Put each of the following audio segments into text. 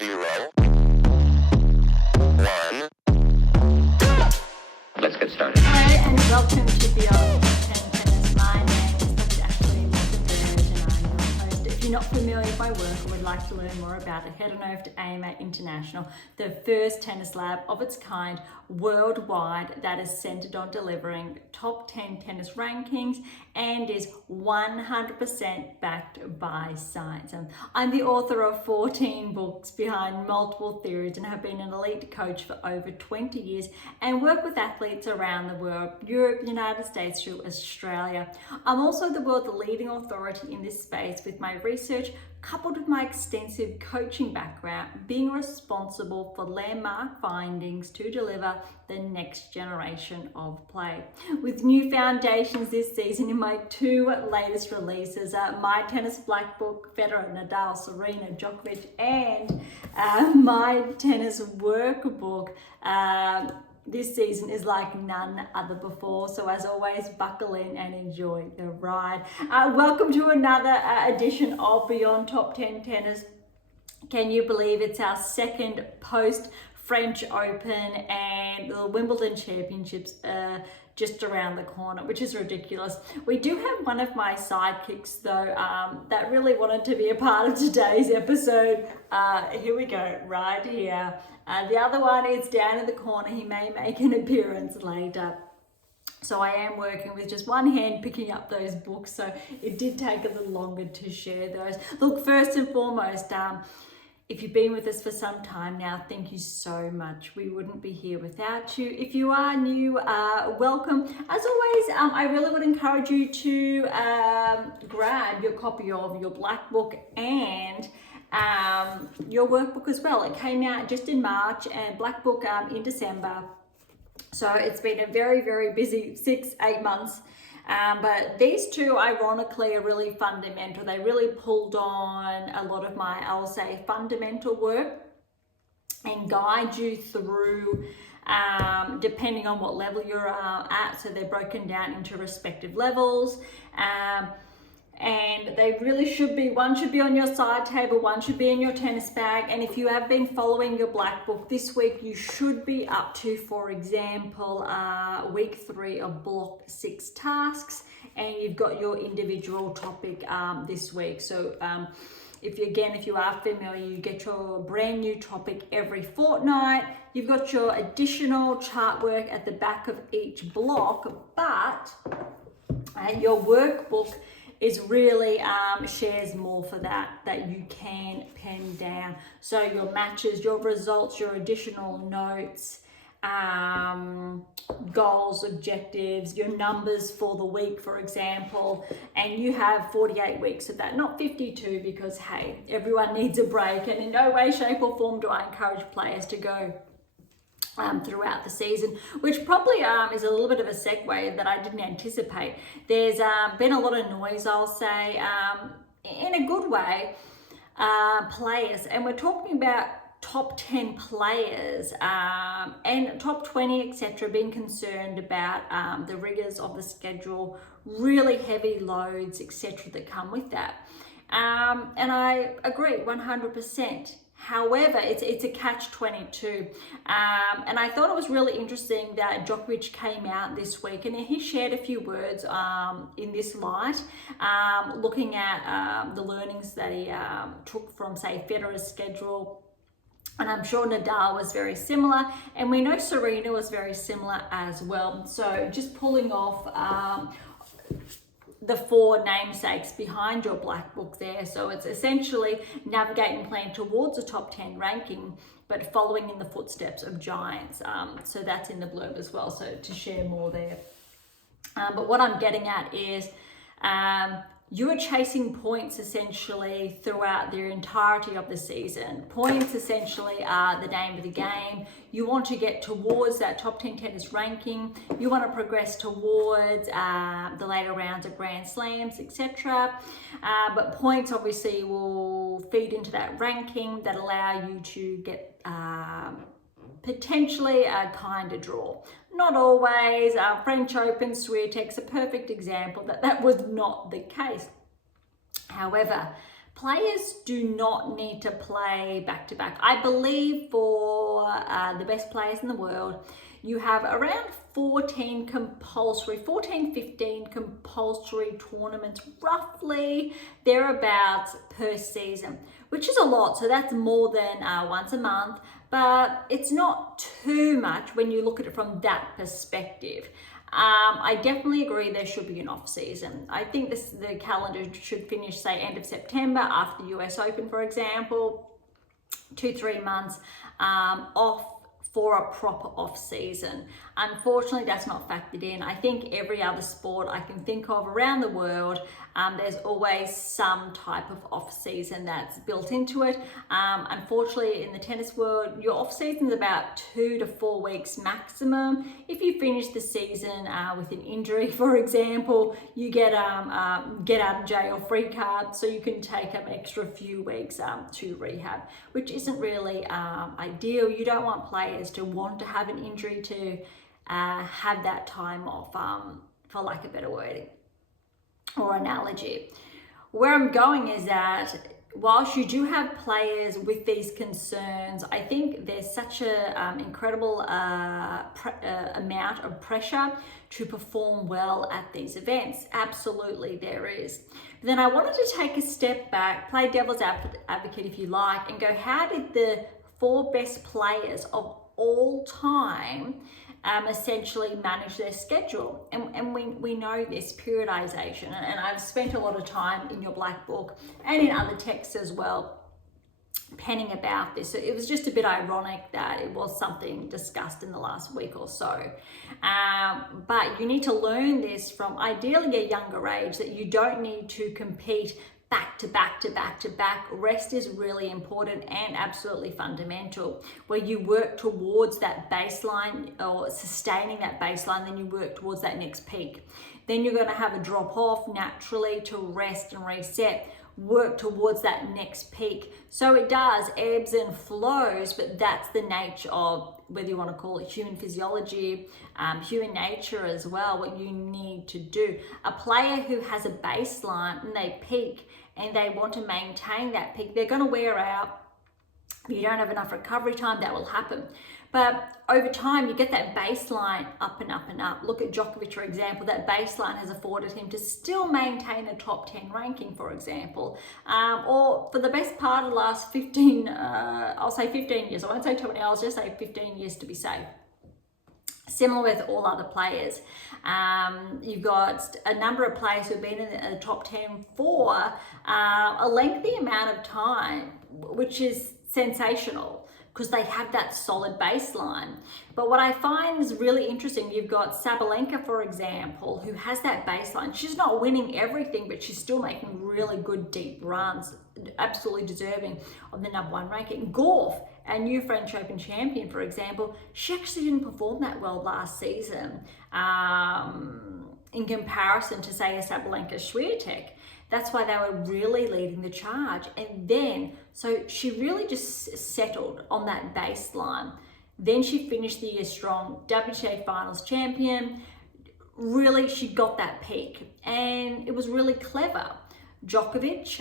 0, 1. Let's get started. Hello and welcome to Beyond 10 Tennis. My name is Dr. Ashley Berge and I'm your host. If you're not familiar with my work or would like to learn more about it, head on over to AM8 International, the first tennis lab of its kind worldwide that is centered on delivering top 10 tennis rankings and is 100% backed by science. And I'm the author of 14 books behind multiple theories and have been an elite coach for over 20 years and work with athletes around the world, Europe, United States, through Australia. I'm also the world's leading authority in this space with my research coupled with my extensive coaching background, being responsible for landmark findings to deliver the next generation of play. With new foundations this season in my two latest releases, My Tennis Black Book, Federer, Nadal, Serena, Djokovic, and My Tennis Workbook, this season is like none other before. So as always, buckle in and enjoy the ride. Welcome to another edition of Beyond Top 10 Tennis. Can you believe it's our second post French Open and the Wimbledon Championships just around the corner, which is ridiculous. We do have one of my sidekicks though that really wanted to be a part of today's episode. Here we go, right here. The other one is down in the corner. He may make an appearance later. So I am working with just one hand picking up those books. So it did take a little longer to share those. Look, first and foremost, if you've been with us for some time now, thank you so much. We wouldn't be here without you. If you are new, welcome. As always, I really would encourage you to grab your copy of your Black Book and your workbook as well. It came out just in March and Black Book in December. So it's been a very, very busy 6-8 months. But these two, ironically, are really fundamental. They really pulled on a lot of my, I'll say, fundamental work and guide you through depending on what level you're at. So they're broken down into respective levels. And they really should be, one should be on your side table, one should be in your tennis bag. And if you have been following your Black Book this week, you should be up to, for example, week 3 of block 6 tasks, and you've got your individual topic this week. So if you are familiar, you get your brand new topic every fortnight. You've got your additional chart work at the back of each block, but your workbook is really shares more for that you can pen down. So your matches, your results, your additional notes, goals, objectives, your numbers for the week, for example, and you have 48 weeks of that, not 52, because hey, everyone needs a break, and in no way, shape or form do I encourage players to go throughout the season, which probably is a little bit of a segue that I didn't anticipate. There's been a lot of noise, I'll say, in a good way, players, and we're talking about top 10 players and top 20, etc., being concerned about the rigors of the schedule, really heavy loads, etc., that come with that. And I agree 100%. However, it's a catch-22. And I thought it was really interesting that Djokovic came out this week and he shared a few words in this light, looking at the learnings that he took from, say, Federer's schedule. And I'm sure Nadal was very similar. And we know Serena was very similar as well. So just pulling off the 4 namesakes behind your Black Book there. So it's essentially navigate and plan towards a top 10 ranking, but following in the footsteps of giants. So that's in the blurb as well, so to share more there. But what I'm getting at is you are chasing points essentially throughout the entirety of the season. Points essentially are the name of the game. You want to get towards that top 10 tennis ranking. You want to progress towards the later rounds of Grand Slams, etc. But points obviously will feed into that ranking that allow you to get potentially a kind of draw. Not always. French Open, Swiatek's a perfect example that was not the case. However, Players do not need to play back-to-back. I believe for the best players in the world, you have around 15 compulsory tournaments, roughly thereabouts per season, which is a lot. So that's more than once a month, but it's not too much when you look at it from that perspective. I definitely agree there should be an off season. I think the calendar should finish, say, end of September after the US Open, for example, 2-3 months off for a proper off season. Unfortunately, that's not factored in. I think every other sport I can think of around the world, there's always some type of off season that's built into it. Unfortunately, in the tennis world, your off season is about 2 to 4 weeks maximum. If you finish the season with an injury, for example, you get out of jail free card, so you can take an extra few weeks to rehab, which isn't really ideal. You don't want players to want to have an injury to have that time off, for lack of better wording or analogy. Where I'm going is that whilst you do have players with these concerns, I think there's such an incredible amount of pressure to perform well at these events. Absolutely there is. But then I wanted to take a step back, play devil's advocate if you like, and go, how did the 4 best players of all time essentially manage their schedule? And we know this periodization, and I've spent a lot of time in your black book and in other texts as well penning about this. So it was just a bit ironic that it was something discussed in the last week or so. But you need to learn this from ideally a younger age, that you don't need to compete back to back to back to back. Rest is really important and absolutely fundamental, where you work towards that baseline or sustaining that baseline, then you work towards that next peak. Then you're going to have a drop off naturally to rest and reset, work towards that next peak. So it does ebbs and flows, but that's the nature of, whether you want to call it human physiology, human nature as well, what you need to do. A player who has a baseline and they peak and they want to maintain that peak, they're going to wear out. You don't have enough recovery time, that will happen. But over time, you get that baseline up and up and up. Look at Djokovic, for example. That baseline has afforded him to still maintain a top 10 ranking, for example. Or for the best part of the last 15, I'll say 15 years. I won't say 20, I'll just say 15 years to be safe. Similar with all other players. You've got a number of players who've been in the top 10 for a lengthy amount of time, which is sensational, because they have that solid baseline. But what I find is really interesting, you've got Sabalenka, for example, who has that baseline. She's not winning everything, but she's still making really good deep runs, absolutely deserving of the #1 ranking. Gauff, our new French Open champion, for example, she actually didn't perform that well last season in comparison to, say, a Sabalenka Swiatek. That's why they were really leading the charge. And then, so she really just settled on that baseline. Then she finished the year strong, WTA finals champion. Really, she got that peak. And it was really clever. Djokovic,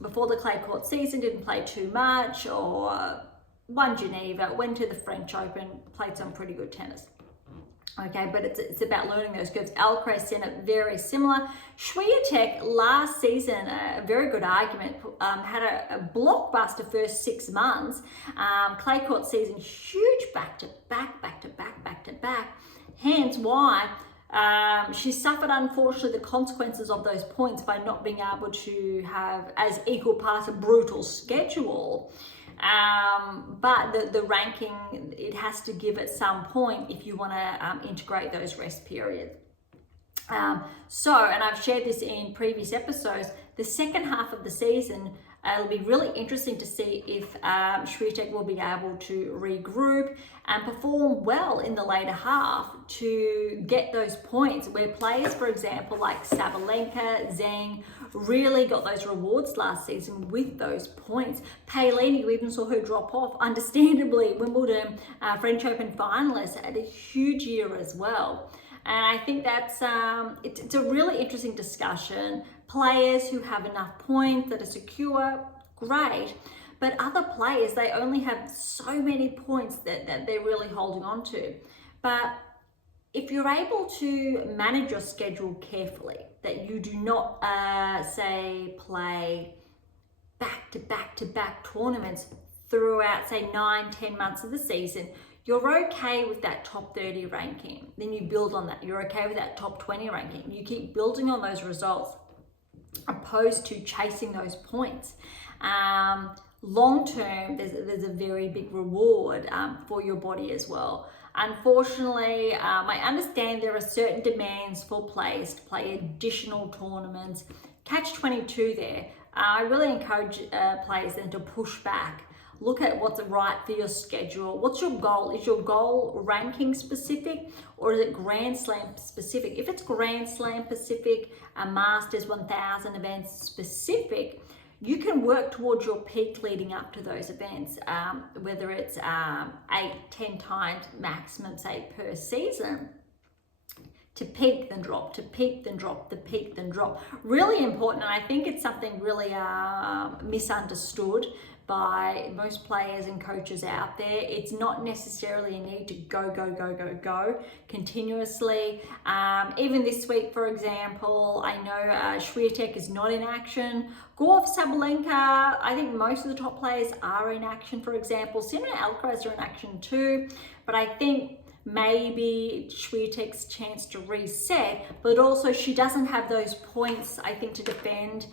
before the clay court season, didn't play too much, or won Geneva, went to the French Open, played some pretty good tennis. Okay, but it's about learning those curves. Alcaraz, Senna, very similar. Swiatek last season, a very good argument, had a blockbuster first 6 months. Clay court season, huge back to back. Hence why she suffered, unfortunately, the consequences of those points by not being able to have as equal parts a brutal schedule. But the ranking, it has to give at some point if you want to integrate those rest periods. And I've shared this in previous episodes, the second half of the season, it'll be really interesting to see if Swiatek will be able to regroup and perform well in the later half to get those points, where players, for example, like Sabalenka, Zhang, really got those rewards last season with those points. Paolini, we even saw her drop off. Understandably, Wimbledon French Open finalist, had a huge year as well. And I think that's it's a really interesting discussion, Players who have enough points that are secure, great. But other players, they only have so many points that they're really holding on to. But if you're able to manage your schedule carefully, that you do not, say, play back-to-back tournaments throughout, say, 9-10 months of the season, you're okay with that top 30 ranking. Then you build on that. You're okay with that top 20 ranking. You keep building on those results opposed to chasing those points. Long term, there's a very big reward for your body as well. Unfortunately, I understand there are certain demands for players to play additional tournaments. Catch-22 there. I really encourage players then to push back. Look at what's right for your schedule. What's your goal? Is your goal ranking specific or is it Grand Slam specific? If it's Grand Slam specific, Masters 1000 events specific, you can work towards your peak leading up to those events, whether it's 8-10 times maximum, say, per season. To peak, then drop, to peak, then drop, to peak, then drop. Really important, and I think it's something really misunderstood by most players and coaches out there. It's not necessarily a need to go continuously. Even this week, for example, I know Swiatek is not in action. Gauff, Sabalenka, I think most of the top players are in action, for example. Simona Alcaraz are in action too, but I think maybe Swiatek's chance to reset, but also she doesn't have those points, I think, to defend.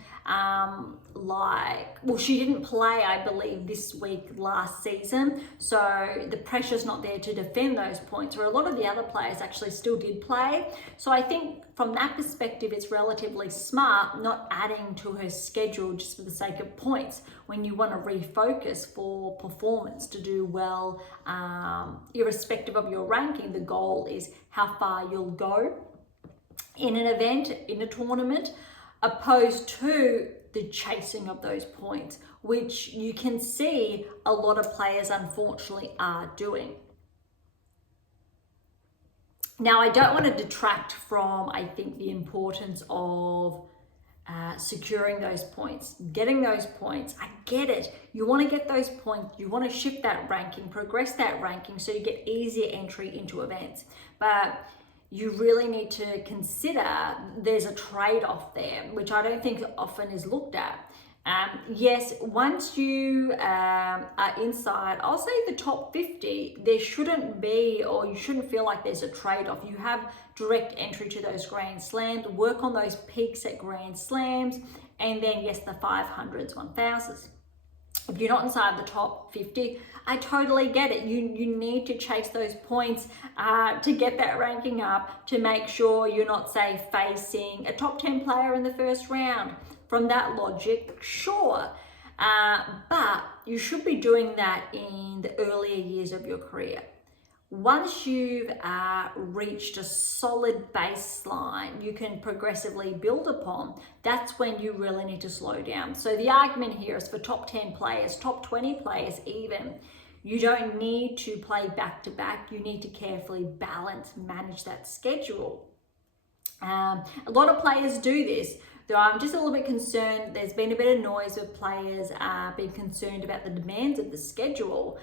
She didn't play, I believe, this week last season, so the pressure's not there to defend those points, where a lot of the other players actually still did play. So I think from that perspective, it's relatively smart not adding to her schedule just for the sake of points when you want to refocus for performance to do well. Irrespective of your ranking, the goal is how far you'll go in an event, in a tournament, opposed to the chasing of those points, which you can see a lot of players unfortunately are doing. Now, I don't want to detract from, I think, the importance of securing those points, getting those points. I get it. You want to get those points. You want to shift that ranking, progress that ranking so you get easier entry into events. But you really need to consider there's a trade-off there, which I don't think often is looked at. Yes, once you are inside, I'll say the top 50, there shouldn't be, or you shouldn't feel like there's a trade-off. You have direct entry to those Grand Slams, work on those peaks at Grand Slams, and then yes, the 500s, 1000s. If you're not inside the top 50, I totally get it. You need to chase those points to get that ranking up, to make sure you're not, say, facing a top 10 player in the first round. From that logic, sure. But you should be doing that in the earlier years of your career. Once you've reached a solid baseline you can progressively build upon, that's when you really need to slow down. So the argument here is for top 10 players, top 20 players even, you don't need to play back-to-back. You need to carefully balance, manage that schedule. A lot of players do this, though I'm just a little bit concerned. There's been a bit of noise of players being concerned about the demands of the schedule.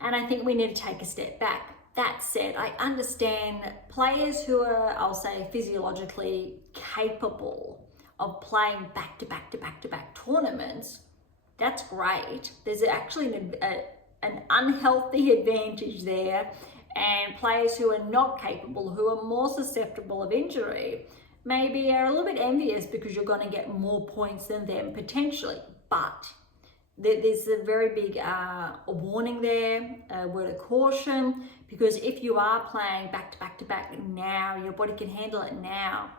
And I think we need to take a step back. That said, I understand players who are, I'll say, physiologically capable of playing back-to-back tournaments. That's great. There's actually an unhealthy advantage there. And players who are not capable, who are more susceptible of injury, maybe are a little bit envious because you're going to get more points than them potentially. But there's a very big warning there, a word of caution, because if you are playing back-to-back now, your body can handle it now.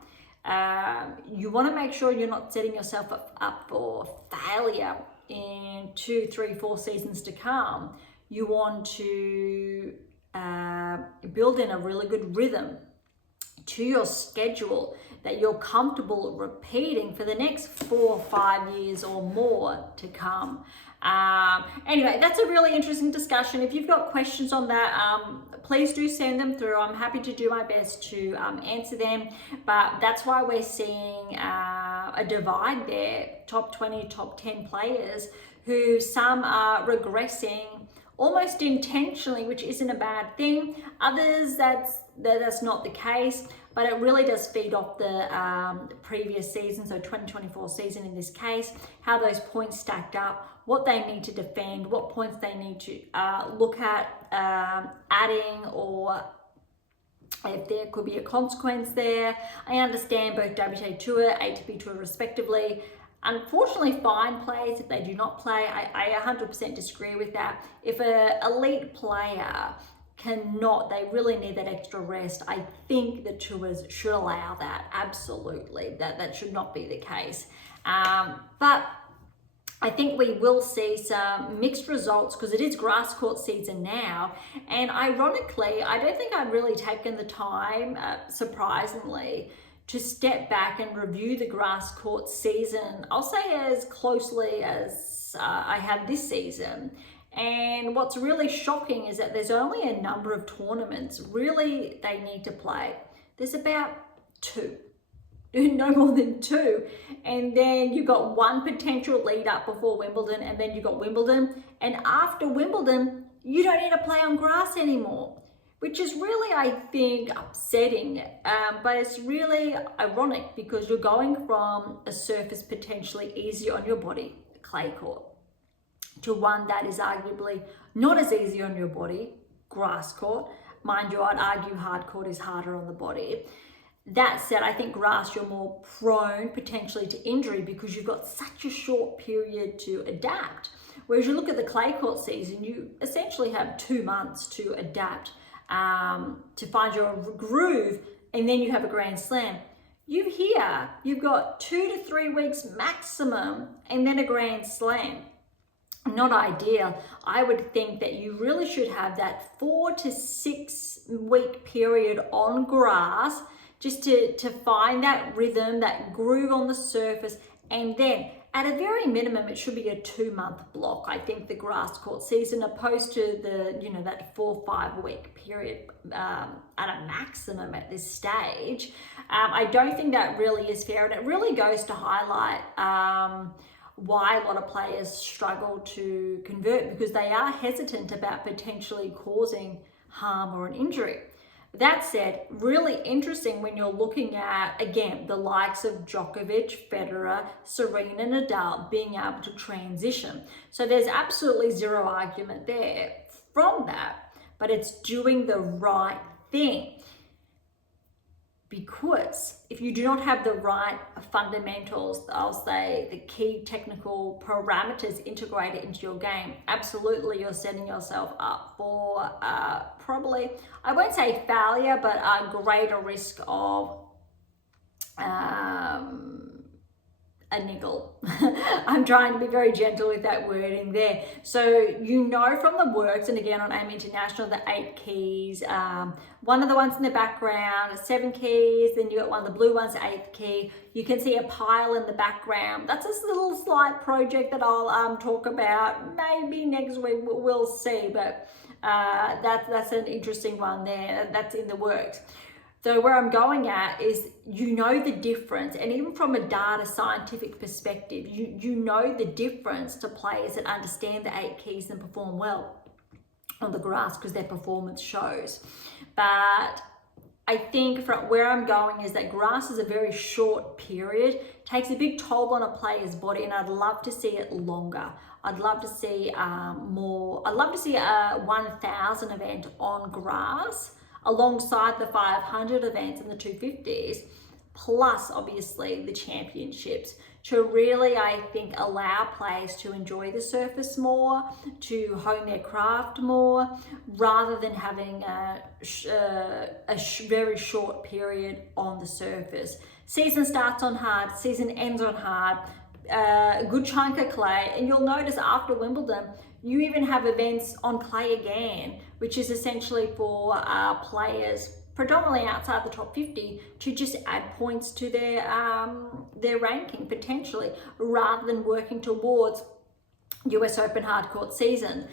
You want to make sure you're not setting yourself up for failure in 2, 3, 4 seasons to come. You want to build in a really good rhythm to your schedule that you're comfortable repeating for the next 4 or 5 years or more to come. Anyway, that's a really interesting discussion. If you've got questions on that, please do send them through. I'm happy to do my best to answer them, but that's why we're seeing a divide there, top 20, top 10 players, who some are regressing almost intentionally, which isn't a bad thing. Others, that's not the case, but it really does feed off the previous season, so 2024 season in this case, how those points stacked up, what they need to defend, what points they need to look at adding, or if there could be a consequence there. I understand both WTA Tour, ATP Tour respectively, unfortunately fine players if they do not play. I 100% disagree with that. If an elite player cannot, they really need that extra rest, I think the tours should allow that. Absolutely, that should not be the case. But I think we will see some mixed results because it is grass court season now. And ironically, I don't think I've really taken the time, surprisingly, to step back and review the grass court season, I'll say as closely as I have this season. And what's really shocking is that there's only a number of tournaments really they need to play. There's about 2. No more than 2, and then you've got one potential lead up before Wimbledon, and then you've got Wimbledon, and after Wimbledon you don't need to play on grass anymore, which is really, I think, upsetting, but it's really ironic because you're going from a surface potentially easier on your body, clay court, to one that is arguably not as easy on your body, grass court. Mind you, I'd argue hard court is harder on the body. That said, I think grass, you're more prone potentially to injury because you've got such a short period to adapt. Whereas you look at the clay court season, you essentially have 2 months to adapt, to find your groove, and then you have a Grand Slam. You've got 2 to 3 weeks maximum, and then a Grand Slam. Not ideal. I would think that you really should have that 4 to 6 week period on grass, just to find that rhythm, that groove on the surface, and then at a very minimum, it should be a 2-month block. I think the grass court season, opposed to the that 4 or 5 week period at a maximum at this stage. I don't think that really is fair, and it really goes to highlight why a lot of players struggle to convert, because they are hesitant about potentially causing harm or an injury. That said, really interesting when you're looking at, again, the likes of Djokovic, Federer, Serena, Nadal being able to transition. So there's absolutely zero argument there from that, but it's doing the right thing. Because if you do not have the right fundamentals, I'll say the key technical parameters integrated into your game, absolutely you're setting yourself up for probably, I won't say failure, but a greater risk of a niggle. I'm trying to be very gentle with that wording there. So from the works, and again on AM8 International, the 8 keys, one of the ones in the background, 7 keys, then you got one of the blue ones, 8th key. You can see a pile in the background. That's a little slight project that I'll talk about maybe next week. We'll see, but that's an interesting one there. That's in the works. So where I'm going at is, the difference, and even from a data scientific perspective, you know the difference to players that understand the 8 keys and perform well on the grass because their performance shows. But I think from where I'm going is that grass is a very short period, takes a big toll on a player's body, and I'd love to see it longer. I'd love to see more. I'd love to see a 1,000 event on grass, alongside the 500 events and the 250s, plus obviously the championships, to really, I think, allow players to enjoy the surface more, to hone their craft more, rather than having a very short period on the surface. Season starts on hard, season ends on hard, a good chunk of clay, and you'll notice after Wimbledon, you even have events on clay again, which is essentially for players predominantly outside the top 50 to just add points to their ranking potentially, rather than working towards US Open hardcourt season.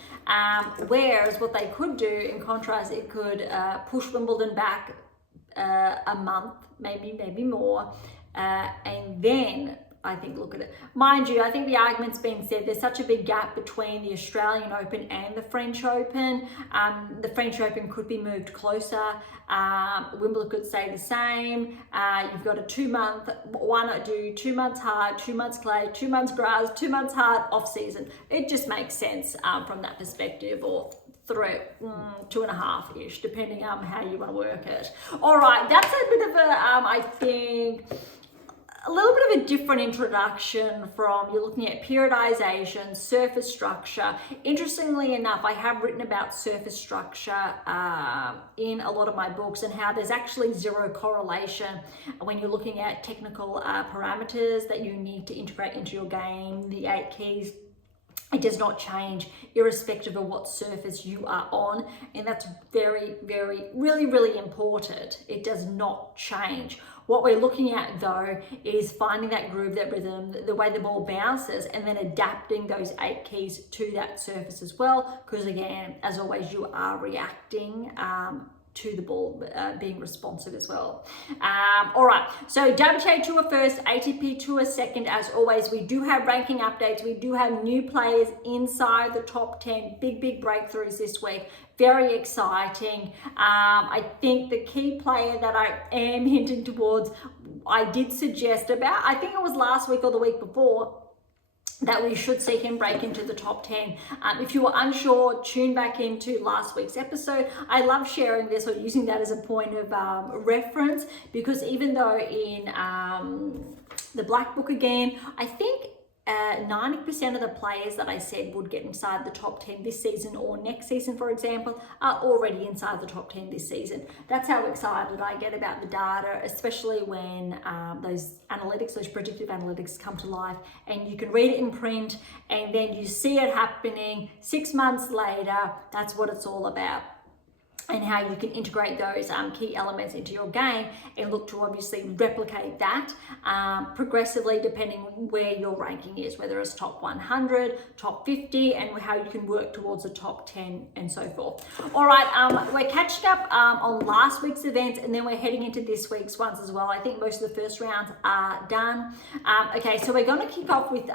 Whereas what they could do, in contrast, it could push Wimbledon back a month, maybe more, and then I think look at it. Mind you, I think the argument's being said there's such a big gap between the Australian Open and the French Open. The French Open could be moved closer. Wimbledon could stay the same. You've got a 2 month, why not do 2 months hard, 2 months clay, 2 months grass, 2 months hard, off season. It just makes sense from that perspective, or 2.5-ish, depending on how you want to work it. All right, that's a bit of a, I think, a little bit of a different introduction from, you're looking at periodization, surface structure. Interestingly enough, I have written about surface structure in a lot of my books, and how there's actually zero correlation when you're looking at technical parameters that you need to integrate into your game, the 8 keys. It does not change irrespective of what surface you are on, and that's really important. It does not change. What we're looking at though is finding that groove, that rhythm, the way the ball bounces, and then adapting those 8 keys to that surface as well, because again, as always, you are reacting to the ball being responsive as well. All right, so WTA Tour first, ATP Tour second. As always, we do have ranking updates. We do have new players inside the top 10. Big breakthroughs this week. Very exciting. I think the key player that I am hinting towards, I did suggest about, I think it was last week or the week before, that we should see him break into the top 10. If you were unsure, tune back into last week's episode. I love sharing this or using that as a point of reference, because even though in the Black Book again, I think 90% of the players that I said would get inside the top 10 this season or next season, for example, are already inside the top 10 this season. That's how excited I get about the data, especially when those analytics, those predictive analytics come to life, and you can read it in print and then you see it happening 6 months later. That's what it's all about, and how you can integrate those key elements into your game and look to obviously replicate that progressively, depending where your ranking is, whether it's top 100, top 50, and how you can work towards the top 10 and so forth. All right, we're catching up on last week's events, and then we're heading into this week's ones as well. I think most of the first rounds are done. Okay, so we're going to kick off with,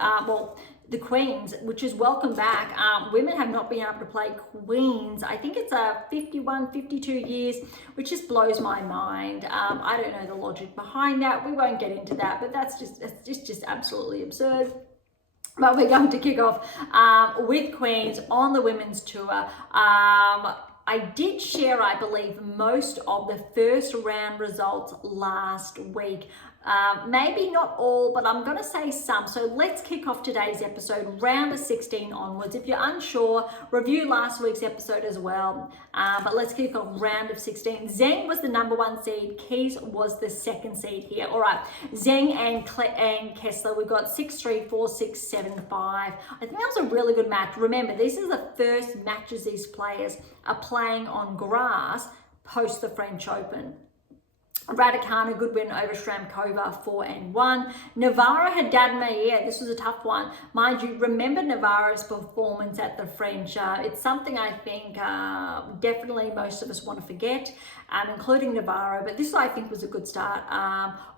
the Queens, which is welcome back. Women have not been able to play Queens. I think it's 51, 52 years, which just blows my mind. I don't know the logic behind that. We won't get into that, but that's just absolutely absurd. But we're going to kick off with Queens on the women's tour. I did share, I believe, most of the first round results last week. Maybe not all, but I'm going to say some. So let's kick off today's episode, round of 16 onwards. If you're unsure, review last week's episode as well. But let's kick off round of 16. Zheng was the number 1 seed. Keys was the 2nd seed here. All right, Zheng and Kessler, we've got 6-3, 4-6, 7-5. I think that was a really good match. Remember, this is the first matches these players are playing on grass post the French Open. Raducanu, good win over Shramkova, 4-1. Navarro had Dadmayer. This was a tough one. Mind you, remember Navarro's performance at the French. It's something I think definitely most of us want to forget, including Navarro. But this, I think, was a good start.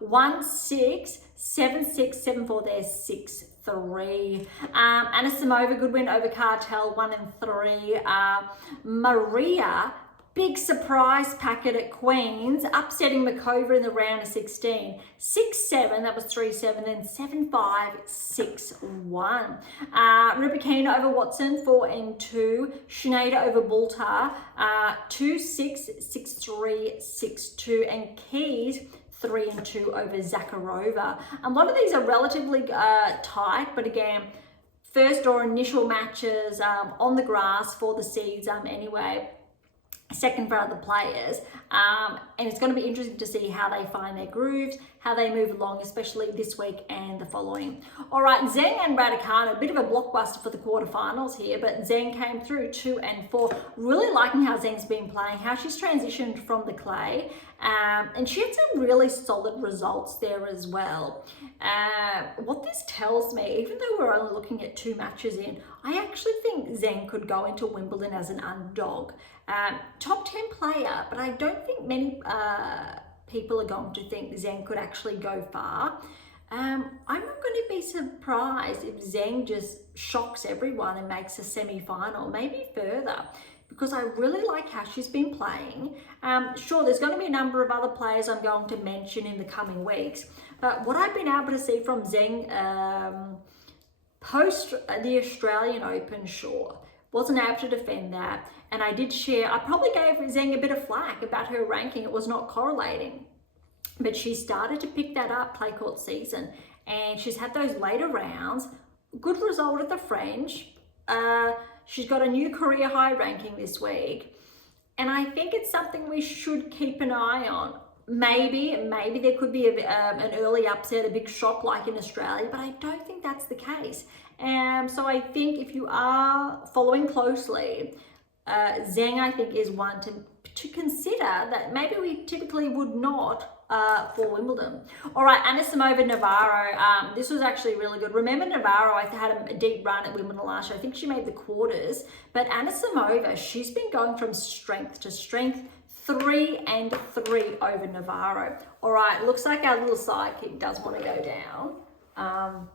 1-6, 7-6, 7-4 there, 6-3. Anisimova, good win over Cartel, 1-3. Maria, big surprise packet at Queens, upsetting Makova in the round of 16. 6-7, that was 3-7, then 7-5, 6-1. Rybakina over Watson, 4-2. Schneider over Bultar, 2-6, 6-3, 6-2. And Keys, 3-2 over Zakharova. A lot of these are relatively tight, but again, first or initial matches on the grass for the seeds anyway. Second for other players, and it's going to be interesting to see how they find their grooves, how they move along, especially this week and the following. All right, Zheng and Raducanu, a bit of a blockbuster for the quarterfinals here, but Zheng came through 2 and 4. Really liking how Zheng's been playing, how she's transitioned from the clay, and she had some really solid results there as well. What this tells me, even though we're only looking at 2 matches in, I actually think Zheng could go into Wimbledon as an underdog. Top 10 player, but I don't think many people are going to think Zheng could actually go far. I'm not going to be surprised if Zheng just shocks everyone and makes a semi-final, maybe further, because I really like how she's been playing. Sure, there's going to be a number of other players I'm going to mention in the coming weeks, but what I've been able to see from Zheng post the Australian Open, sure, wasn't able to defend that. And I did share, I probably gave Zheng a bit of flack about her ranking. It was not correlating. But she started to pick that up clay court season. And she's had those later rounds. Good result at the French. She's got a new career high ranking this week. And I think it's something we should keep an eye on. Maybe there could be an early upset, a big shock like in Australia, but I don't think that's the case. So I think if you are following closely, Zheng, I think, is one to consider that maybe we typically would not for Wimbledon. All right, Anisimova Navarro. This was actually really good. Remember Navarro, I had a deep run at Wimbledon last year. I think she made the quarters. But Anisimova, she's been going from strength to strength. 3 and 3 over Navarro. All right, looks like our little sidekick does want to go down.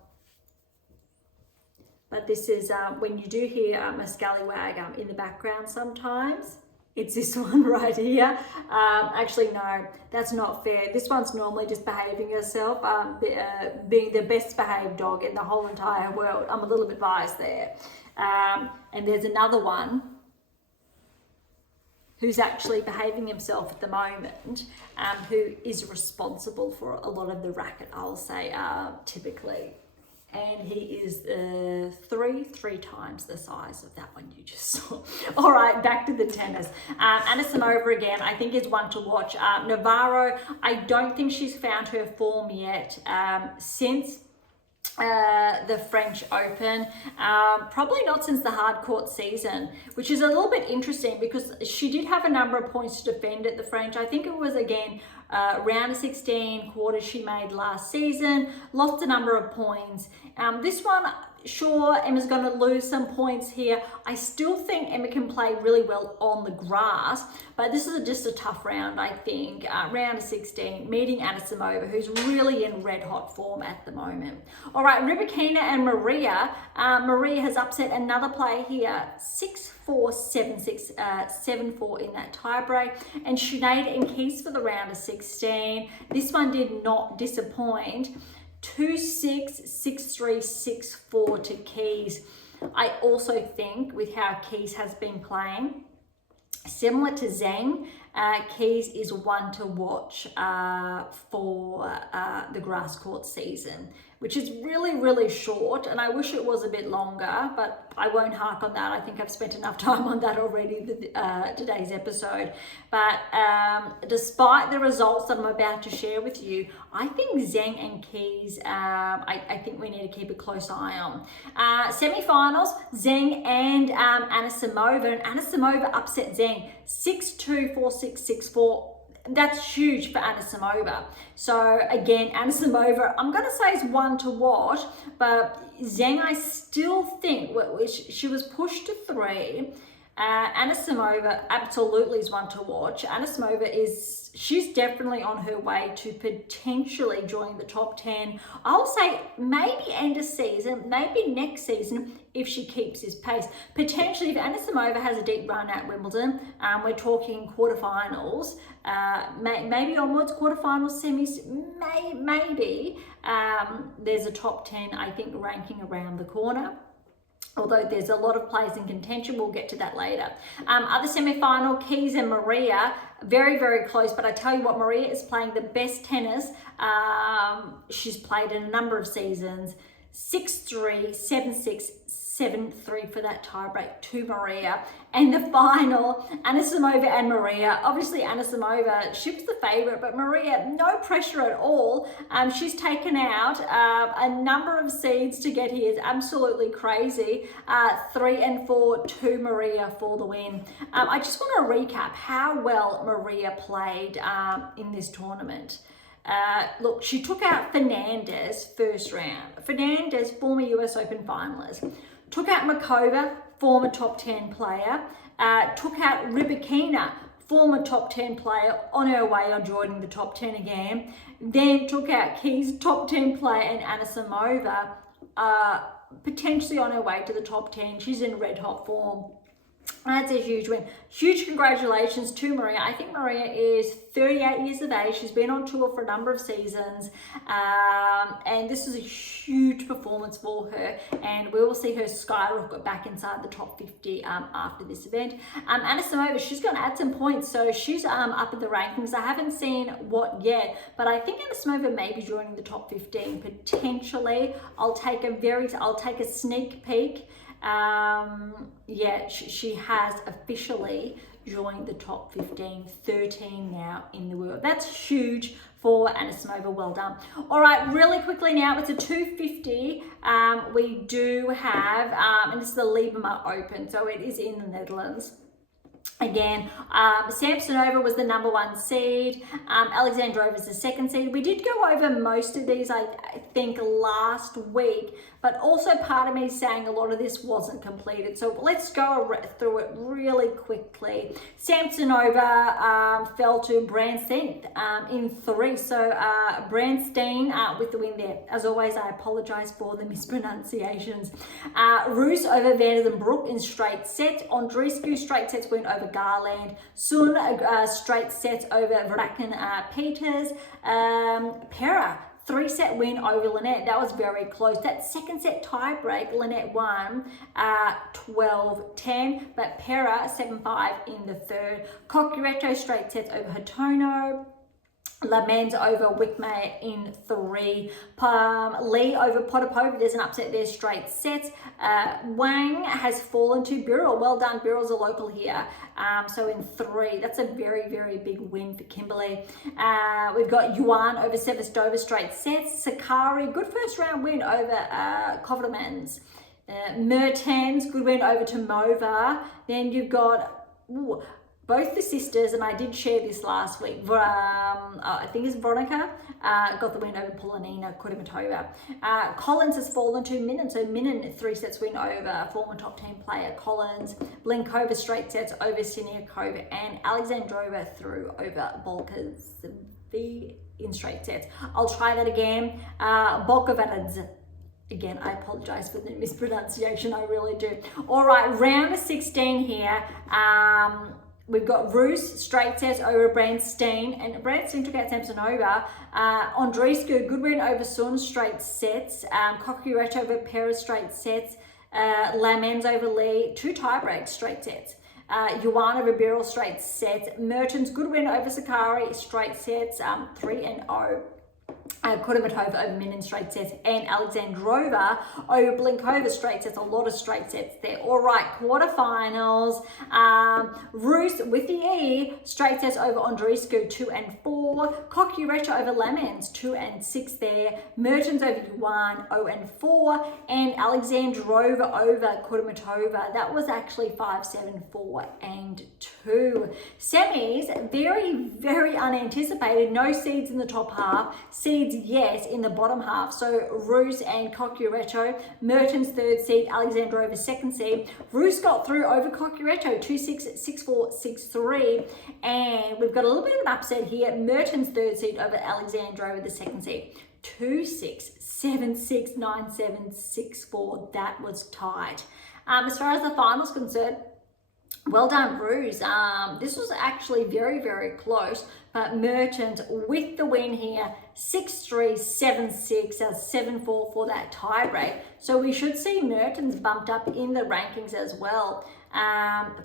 But this is, when you do hear a scallywag in the background sometimes, it's this one right here. Actually, no, that's not fair. This one's normally just behaving herself, being the best behaved dog in the whole entire world. I'm a little bit biased there. And there's another one who's actually behaving himself at the moment, who is responsible for a lot of the racket, I'll say, typically. And he is three times the size of that one you just saw. All right, back to the tennis. Anisimova again, I think is one to watch. Navarro, I don't think she's found her form yet since the French Open, probably not since the hard court season, which is a little bit interesting because she did have a number of points to defend at the French. I think it was again round of 16 quarters she made last season, lost a number of points. This one, sure, Emma's going to lose some points here. I still think Emma can play really well on the grass, but this is just a tough round, I think. Round of 16, meeting Anisimova, who's really in red hot form at the moment. All right, Rybakina and Maria. Maria has upset another player here, 6-4, 7-6, 7-4 in that tiebreak. And Sinead and Keys for the round of 16. This one did not disappoint. 2-6, 6-3, 6-4 to Keys. I also think with how Keys has been playing, similar to Zheng, Keys is one to watch for the grass court season, which is really, really short, and I wish it was a bit longer, but I won't harp on that. I think I've spent enough time on that already today's episode. But despite the results that I'm about to share with you, I think Zheng and Keys, I think we need to keep a close eye on. Semi-finals, Zheng and Anisimova, and Anisimova upset Zheng 6-2, 4-6, 6-4. That's huge for Anisimova. So again, Anisimova, I'm going to say is one to watch, but Zheng, I still think she was pushed to 3. Anisimova absolutely is one to watch. Anisimova she's definitely on her way to potentially joining the top 10. I'll say maybe end of season, maybe next season if she keeps this pace. Potentially if Anisimova has a deep run at Wimbledon, we're talking quarterfinals, maybe onwards, quarterfinals, semis, maybe there's a top 10, I think, ranking around the corner. Although there's a lot of players in contention, we'll get to that later. Other semi-final, Keys and Maria, very, very close. But I tell you what, Maria is playing the best tennis she's played in a number of seasons. 6-3, 7-6, 7-3 for that tiebreak to Maria. And the final, Anisimova and Maria. Obviously Anisimova, she was the favourite, but Maria, no pressure at all. She's taken out a number of seeds to get here. It's absolutely crazy. 3-4 to Maria for the win. I just want to recap how well Maria played in this tournament. Look, she took out Fernandez first round. Fernandez, former US Open finalist. Took out Makova, former top 10 player. Took out Rybakina, former top 10 player, on her way on joining the top 10 again. Then took out Keys, top 10 player, and Anisimova, potentially on her way to the top 10. She's in red hot form. That's a huge win. Huge congratulations to Maria. I think Maria is 38 years of age. She's been on tour for a number of seasons. And this is a huge performance for her. And we will see her skyrocket back inside the top 50 after this event. Anisimova, she's going to add some points. So she's up in the rankings. I haven't seen what yet. But I think Anisimova may be joining the top 15 potentially. I'll take a sneak peek. Yeah, she has officially joined the top 15, 13 now in the world. That's huge for Anisimova. Well done. All right, really quickly now, it's a 250. We do have, and this is the Libema Open, so it is in the Netherlands. Again, Samsonova was the number 1 seed. Alexandrova is the 2nd seed. We did go over most of these, I think, last week, but also part of me saying a lot of this wasn't completed. So let's go through it really quickly. Samsonova fell to Brandstein in 3. So Brandstein with the win there. As always, I apologize for the mispronunciations. Roos over Van den Broek in straight sets. Andreescu straight sets win over Garland. Sun straight sets over Vraken Peters. Pera 3-set win over Lynette. That was very close. That 2nd set tie-break, Lynette won 12-10, but Pera 7-5 in the 3rd. Cocchiaretto straight sets over Hatono. Lamens over Wickmeyer in 3. Lee over Potapova. There's an upset there, straight sets. Wang has fallen to Birrell. Well done, Birrell's a local here. So in 3. That's a very, very big win for Kimberly. We've got Yuan over Sevastova, straight sets. Sakari, good first round win over Kovlemans. Mertens, good win over Tomova. Then you've got... both the sisters, and I did share this last week, I think it's Veronica, got the win over Polonina Kudermetova. Collins has fallen to Minen, so Minen 3 sets win over former top 10 player Collins. Blinkova straight sets over Siniakova, and Alexandrova through over Volkova in straight sets. I'll try that again. Volkova. Again, I apologize for the mispronunciation, I really do. All right, round of 16 here. We've got Roos straight sets over Brandstein, and Brandstein took out Samsonova. Andreescu, good win over Sun, straight sets. Cocchiaretto over Perez, straight sets. Lamens over Lee, 2 tie-breaks, straight sets. Yuan over Birrell, straight sets. Mertens, good win over Sakari, straight sets, 3-0. Kudermetova over Minen, straight sets, and Alexandrova over Blinkova, straight sets. A lot of straight sets there. All right, quarterfinals. Roos with the E, straight sets over Andreescu, 2-4. Cocchiaretto over Lamens, 2-6 there. Mertens over Yuan, 0-4. And Alexandrova over Kudermetova. That was actually 5-7, 4-2. Semis, very, very unanticipated. No seeds in the top half. Seeds, yes, in the bottom half. So Roos and Cocchiaretto. Mertens 3rd seed, Alexandrova 2nd seed. Roos got through over Cocchiaretto 2-6, 6-4, 6-3. And we've got a little bit of an upset here. Mertens 3rd seed over Alexandrova the 2nd seed. 2-6, 7-6, 9-7, 6-4. That was tight. As far as the finals concerned, well done, Roos. This was actually very, very close, but Mertens with the win here, 6-3, 7-6, 7-4 for that tiebreak. So we should see Mertens bumped up in the rankings as well.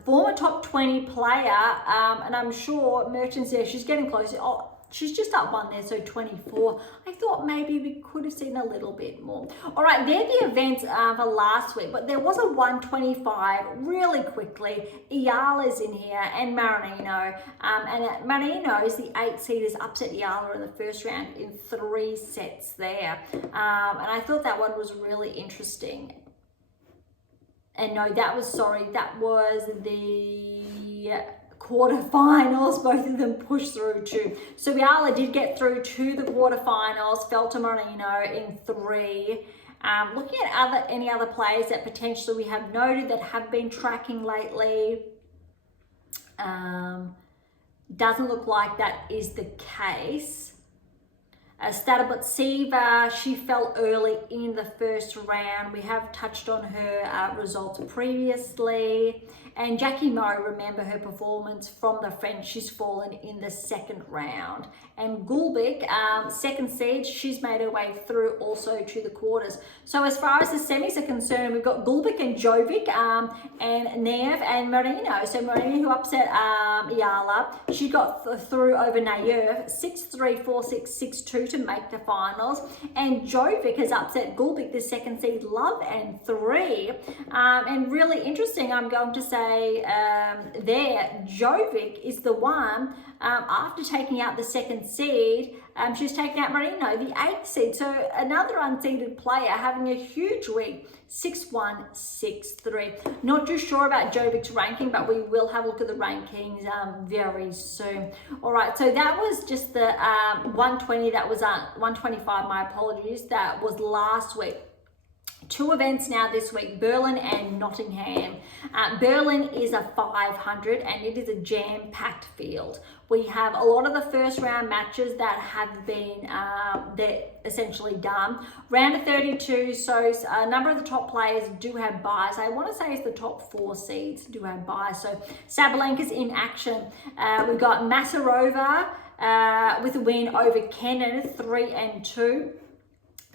Former top 20 player, and I'm sure Mertens there, she's getting close. Oh, she's just up one there, so 24. I thought maybe we could have seen a little bit more. All right, they're the events for last week, but there was a 125 really quickly. Iala's in here and Marinino. And Marinino is the 8 seeders, upset Iala in the first round in 3 sets there. And I thought that one was really interesting. And no, that was the quarterfinals. Both of them pushed through too. So Iala did get through to the quarterfinals, fell to Marino in 3. Looking at any other players that potentially we have noted that have been tracking lately, doesn't look like that is the case. Stadabotsiva, she fell early in the first round. We have touched on her results previously. And Jackie Moe, remember her performance from the French, she's fallen in the second round. And Gulbik, second seed, she's made her way through also to the quarters. So as far as the semis are concerned, we've got Gulbik and Jovic and Nev and Marino. So Marino, who upset Iala, she got through over Nayev, 6-3, 4-6, 6-2 to make the finals. And Jovic has upset Gulbik, the second seed, Love and 3. And really interesting, I'm going to say there, Jovic is the one, after taking out the second seed, she's taken out Marino, the 8th seed. So another unseeded player having a huge week, 6-1, 6-3. Not too sure about Jovic's ranking, but we will have a look at the rankings very soon. All right, so that was just the 120, that was 125, my apologies, that was last week. 2 events now this week, Berlin and Nottingham. Berlin is a 500 and it is a jam-packed field. We have a lot of the first round matches that have been they're essentially done. Round of 32, so a number of the top players do have buys. I want to say it's the top 4 seeds do have buys. So Sabalenka's in action. We've got Masarova with a win over Kenin, 3-2.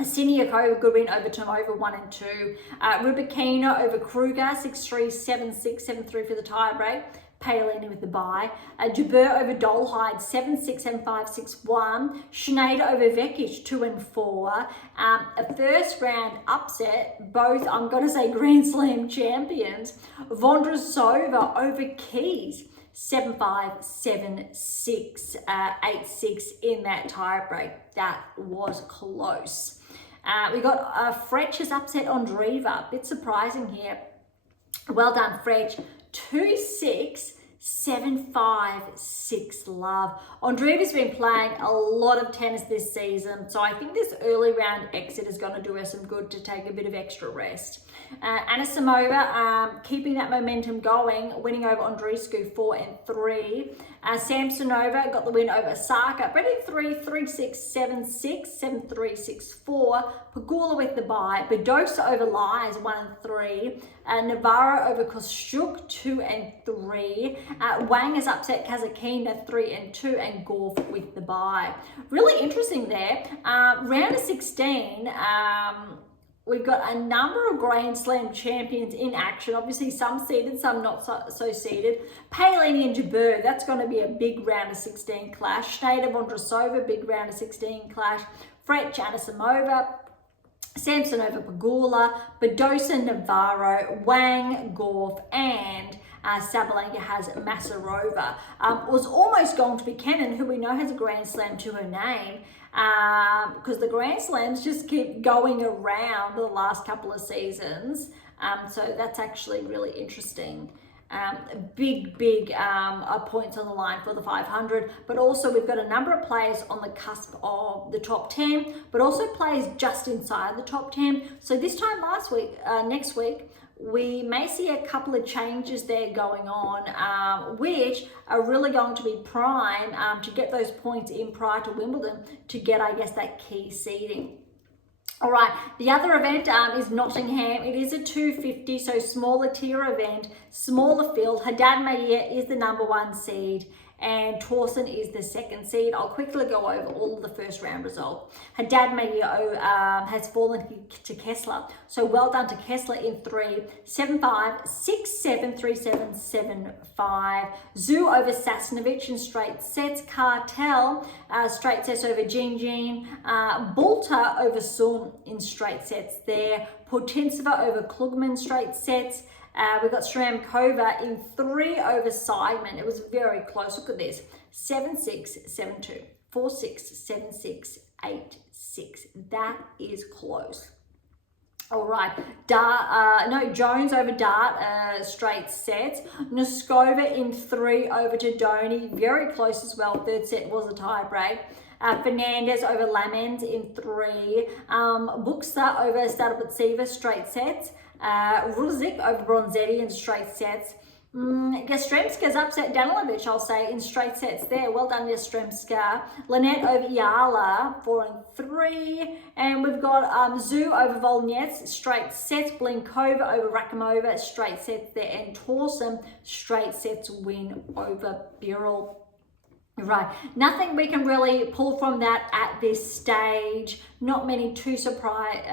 Siniakova, good win over Tomova, 1-2. Rybakina over Kruger, 6-3, 7-6, 7-3 for the tiebreak. Paolini with the bye. Jabeur over Dolhide, 7-6, 7-5, 6-1. Schneider over Vekic, 2-4. A first round upset, both, I'm going to say, Grand Slam champions. Vondrousova over Keys, 7-5, 7-6, 8-6 in that tiebreak. That was close. We got Frech has upset Ondreeva. Bit surprising here. Well done, Frech. 2-6, 7-5, 6 love. Ondreeva's been playing a lot of tennis this season, so I think this early round exit is going to do her some good to take a bit of extra rest. Anisimova keeping that momentum going, winning over Andreescu, 4-3. Samsonova got the win over Osaka, but in 3-6, 7-6, 7-3, 6-4. Pegula with the bye. Badosa over Lies, 1-3. Navarro over Kostyuk, 2-3. Wang has upset Kazakina, 3-2, and Gorf with the bye. Really interesting there. Round of 16. We've got a number of Grand Slam champions in action. Obviously, some seeded, some not so seeded. Paolini and Jabeur, that's going to be a big round of 16 clash. Schneider, Vondrousova, big round of 16 clash. Frech, Anisimova, Samsonova, Pegula, Badosa, Navarro, Wang, Gorf, and Sabalenka has Masarova. Was almost going to be Kenin, who we know has a Grand Slam to her name, because the Grand Slams just keep going around the last couple of seasons. So that's actually really interesting. Big points on the line for the 500, but also we've got a number of players on the cusp of the top 10, but also players just inside the top 10. So this time next week, we may see a couple of changes there going on, which are really going to be prime to get those points in prior to Wimbledon to get, I guess, that key seeding. All right, the other event is Nottingham. It is a 250, so smaller tier event, smaller field. Haddad Mayer is the number 1 seed, and Torsen is the second seed. I'll quickly go over all of the first round results. Haddad Maguire has fallen to Kessler, so well done to Kessler in 3, 7-5, 6-7, 3-7, 7-5. Zhu over Sasnovich in straight sets. Cartel straight sets over Jin. Bulter over Sun in straight sets there. Potenceva over Klugman straight sets. We've got Shramkova in 3 over Seidman. It was very close. Look at this. 7-6, 7-2, 4-6, 7-6, 8-6. That is close. All right. Jones over Dart, straight sets. Noskova in 3 over Todoni. Very close as well. Third set was a tie break. Fernandez over Lamens in 3. Buxa over Starobutseva, straight sets. Ruzic over Bronzetti in straight sets. Yastremska's upset Danilovic, I'll say, in straight sets there. Well done, Yastremska. Lynette over Iala, 4-3. And we've got Zhu over Volnets, straight sets. Blinkova over Rakimova, straight sets there. And Torsen, straight sets win over Birrell. Right, nothing we can really pull from that at this stage. Not many too surprise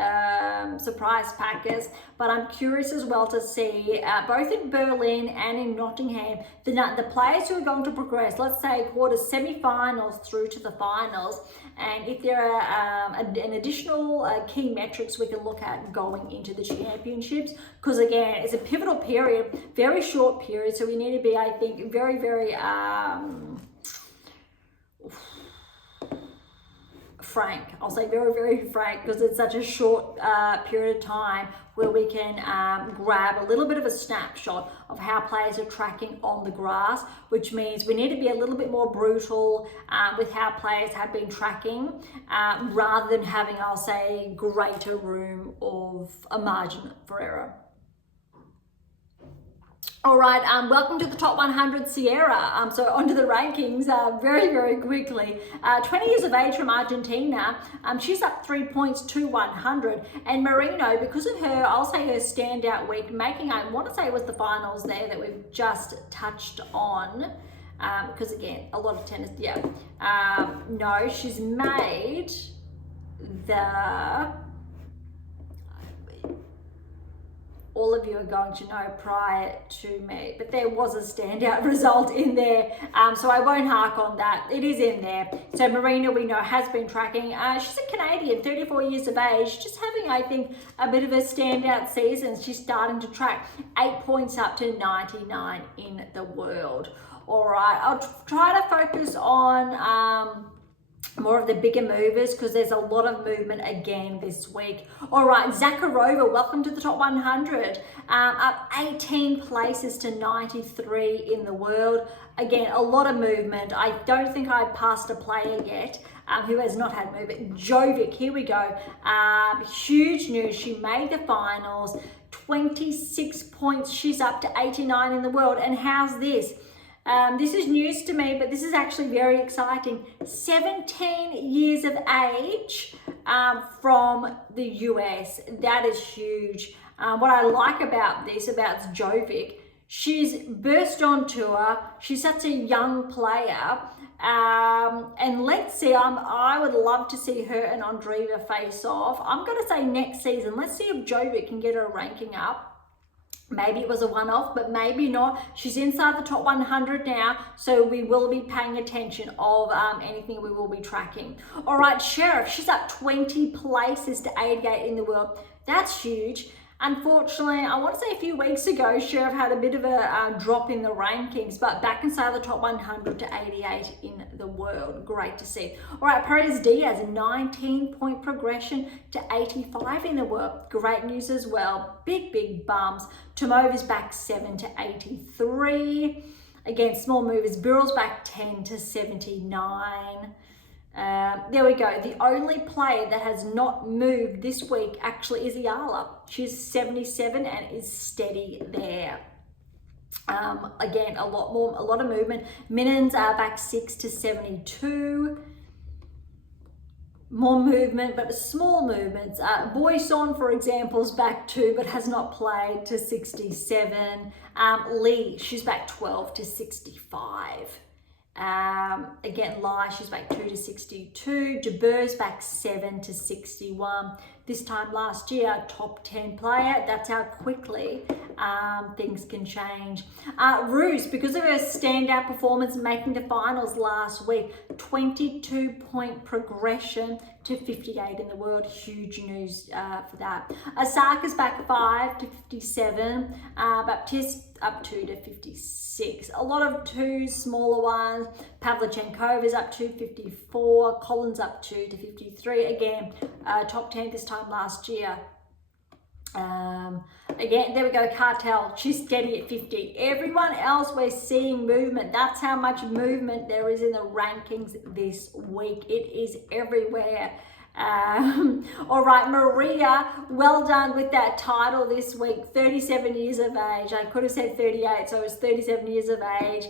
packers, but I'm curious as well to see both in Berlin and in Nottingham the players who are going to progress. Let's say quarters, semi-finals through to the finals, and if there are an additional key metrics we can look at going into the championships, because again, it's a pivotal period, very short period, so we need to be, I think, very, very frank. I'll say very, very frank, because it's such a short period of time where we can grab a little bit of a snapshot of how players are tracking on the grass, which means we need to be a little bit more brutal with how players have been tracking rather than having, I'll say, greater room of a margin for error. All right, welcome to the top 100, Sierra. So onto the rankings very, very quickly. 20 years of age from Argentina. She's up 3 points to 100. And Marino, because of her, I'll say her standout week, making, I want to say it was the finals there that we've just touched on. Because again, a lot of tennis, yeah. No, she's made the... all of you are going to know prior to me, but there was a standout result in there, so I won't hark on that. It is in there. So Marina, we know, has been tracking. She's a Canadian, 34 years of age, just having, I think, a bit of a standout season. She's starting to track 8 points up to 99 in the world. All right, I'll try to focus on more of the bigger movers, because there's a lot of movement again this week. All right, Zakharova, welcome to the top 100. Up 18 places to 93 in the world. Again, a lot of movement. I don't think I've passed a player yet who has not had movement. Jovic, here we go. Huge news. She made the finals. 26 points. She's up to 89 in the world. And how's this? This is news to me, but this is actually very exciting. 17 years of age from the US. That is huge. What I like about this, about Jovic, she's burst on tour. She's such a young player. And let's see, I would love to see her and Andreeva face off. I'm going to say next season. Let's see if Jovic can get her ranking up. Maybe it was a one-off, but maybe not. She's inside the top 100 now, so we will be paying attention of anything we will be tracking. All right, Sheriff, she's up 20 places to 88 in the world. That's huge. Unfortunately, I want to say a few weeks ago, Sheriff had a bit of a drop in the rankings, but back inside the top 100 to 88 in the world. Great to see. All right, Paredes Diaz, a 19-point progression to 85 in the world. Great news as well. Big, big bumps. Tomova's back 7 to 83. Again, small movers. Birrell's back 10 to 79. There we go. The only player that has not moved this week actually is Iala. She's 77 and is steady there. Again, a lot of movement. Minans are back 6 to 72. More movement, but small movements. Boyson, for example, is back 2, but has not played, to 67. Lee, she's back 12 to 65. Again, Lai, she's back 2 to 62. De Boer's back 7 to 61. This time last year, top 10 player. That's how quickly things can change. Roos, because of her standout performance making the finals last week, 22-point progression to 58 in the world. Huge news for that. Osaka's back 5 to 57. Baptiste up 2 to 56. A lot of twos, smaller ones. Pavlyuchenkova's up 2 to 54. Collins up 2 to 53. Again, top 10 this time last year. Again, there we go, Cartel, she's steady at 50. Everyone else, we're seeing movement. That's how much movement there is in the rankings this week. It is everywhere. All right, Maria, well done with that title this week. 37 years of age. I could have said 38, so it's 37 years of age.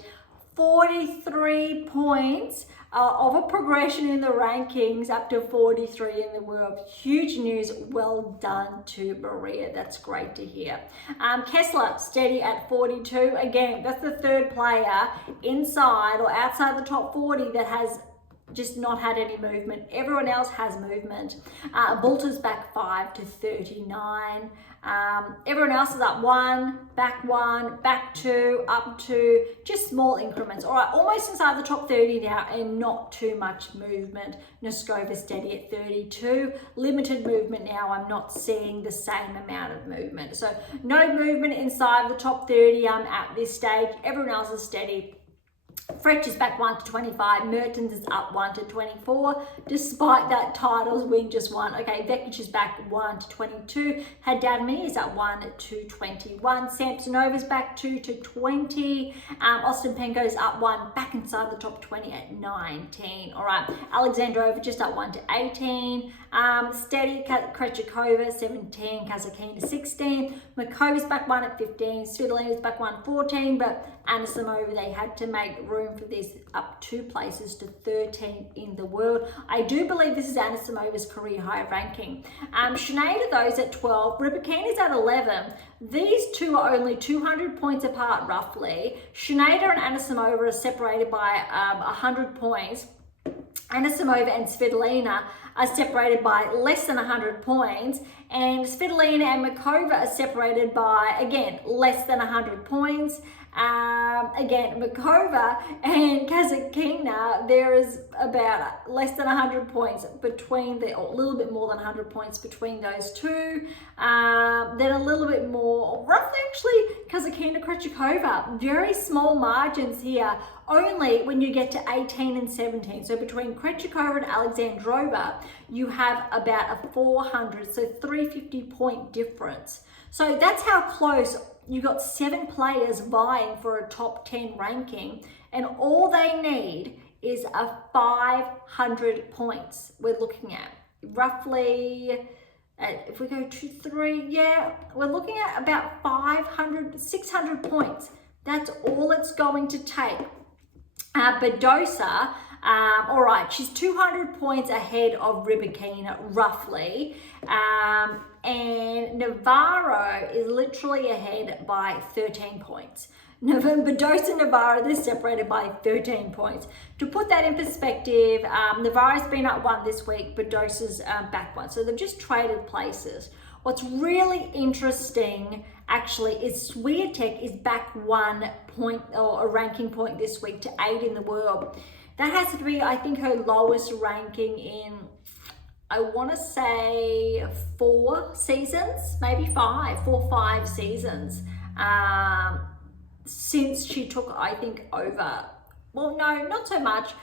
43 points of a progression in the rankings up to 43 in the world. Huge news. Well done to Maria. That's great to hear. Kessler steady at 42. Again, that's the third player inside or outside the top 40 that has just not had any movement. Everyone else has movement. Bolter's back 5 to 39. Everyone else is up 1, back 2, up 2, just small increments. All right, almost inside the top 30 now and not too much movement. Noskova steady at 32. Limited movement now. I'm not seeing the same amount of movement. So no movement inside the top 30 at this stage. Everyone else is steady. Fretch is back 1 to 25. Mertens is up 1 to 24. Despite that titles win just 1. Okay, Vekic is back 1 to 22. Haddadmi is at 1 to 21. Samsonova's back 2 to 20. Ostapenko is up 1, back inside the top 20 at 19. All right, Alexandrova just up 1 to 18. Steady, Krejcikova 17. Kazatkina 16. Makova's back 1 at 15. Svitolina's back 1 14. But Anisimova, they had to make room for this, up 2 places to 13 in the world. I do believe this is Anisimova's career high ranking. Sinead, those at 12. Rybakina's at 11. These two are only 200 points apart roughly. Sinead and Anisimova are separated by 100 points. Anisimova and Svitolina are separated by less than 100 points, and Svitolina and Makova are separated by, again, less than 100 points. Again, Makova and Kazatkina, there is about less than 100 points between the, or a little bit more than 100 points between those two. Then a little bit more, roughly actually, Kazatkina, Krejcikova, very small margins here, only when you get to 18 and 17. So between Krejcikova and Alexandrova, you have about a 400, so 350 point difference. So that's how close. You got 7 players vying for a top 10 ranking, and all they need is a 500 points. We're looking at roughly, if we go 2, 3, yeah, we're looking at about 500, 600 points. That's all it's going to take. Badosa, all right, she's 200 points ahead of Rybakina, roughly. And Navarro is literally ahead by 13 points. Badosa and Navarro, they're separated by 13 points. To put that in perspective, Navarro's been up 1 this week, Badosa's back 1. So they've just traded places. What's really interesting, actually, is Swiatek is back 1 point or a ranking point this week to 8 in the world. That has to be, I think, her lowest ranking in, I want to say 4 seasons, maybe 5, 4, 5 seasons, since she took, I think, over, well, no, not so much,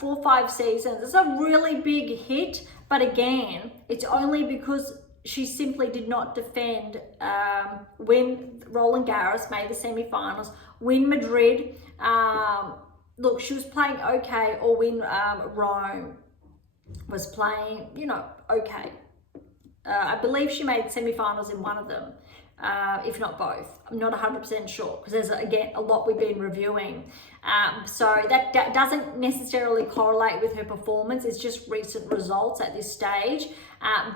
4, 5 seasons. It's a really big hit, but again, it's only because she simply did not defend, win Roland Garros, made the semi-finals, win Madrid, look, she was playing okay, or win Rome, was playing, you know, okay. I believe she made semi-finals in one of them, if not both. I'm not 100% sure, because there's, again, a lot we've been reviewing. So that doesn't necessarily correlate with her performance. It's just recent results at this stage.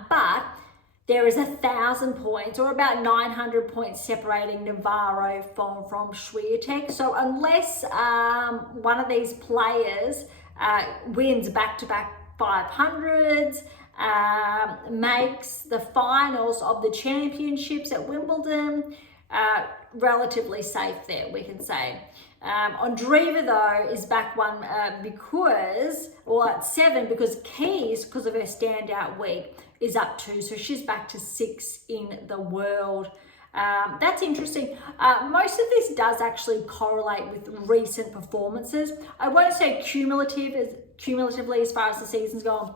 But there is 1,000 points or about 900 points separating Navarro from Swiatek. So unless one of these players wins back-to-back 500s, makes the finals of the championships at Wimbledon, relatively safe there, we can say. Andreeva, though, is back one at 7 because Keys, because of her standout week, is up 2. So she's back to 6 in the world. That's interesting. Most of this does actually correlate with recent performances. I won't say cumulatively as far as the season's gone,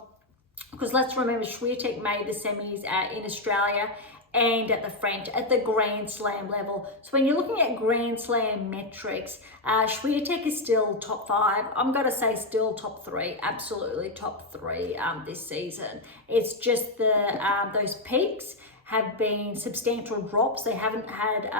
because let's remember Swiatek made the semis in Australia and at the French, at the Grand Slam level. So when you're looking at Grand Slam metrics, Swiatek is still top 5. I'm going to say still top 3, absolutely top 3 this season. It's just those peaks have been substantial drops. They haven't had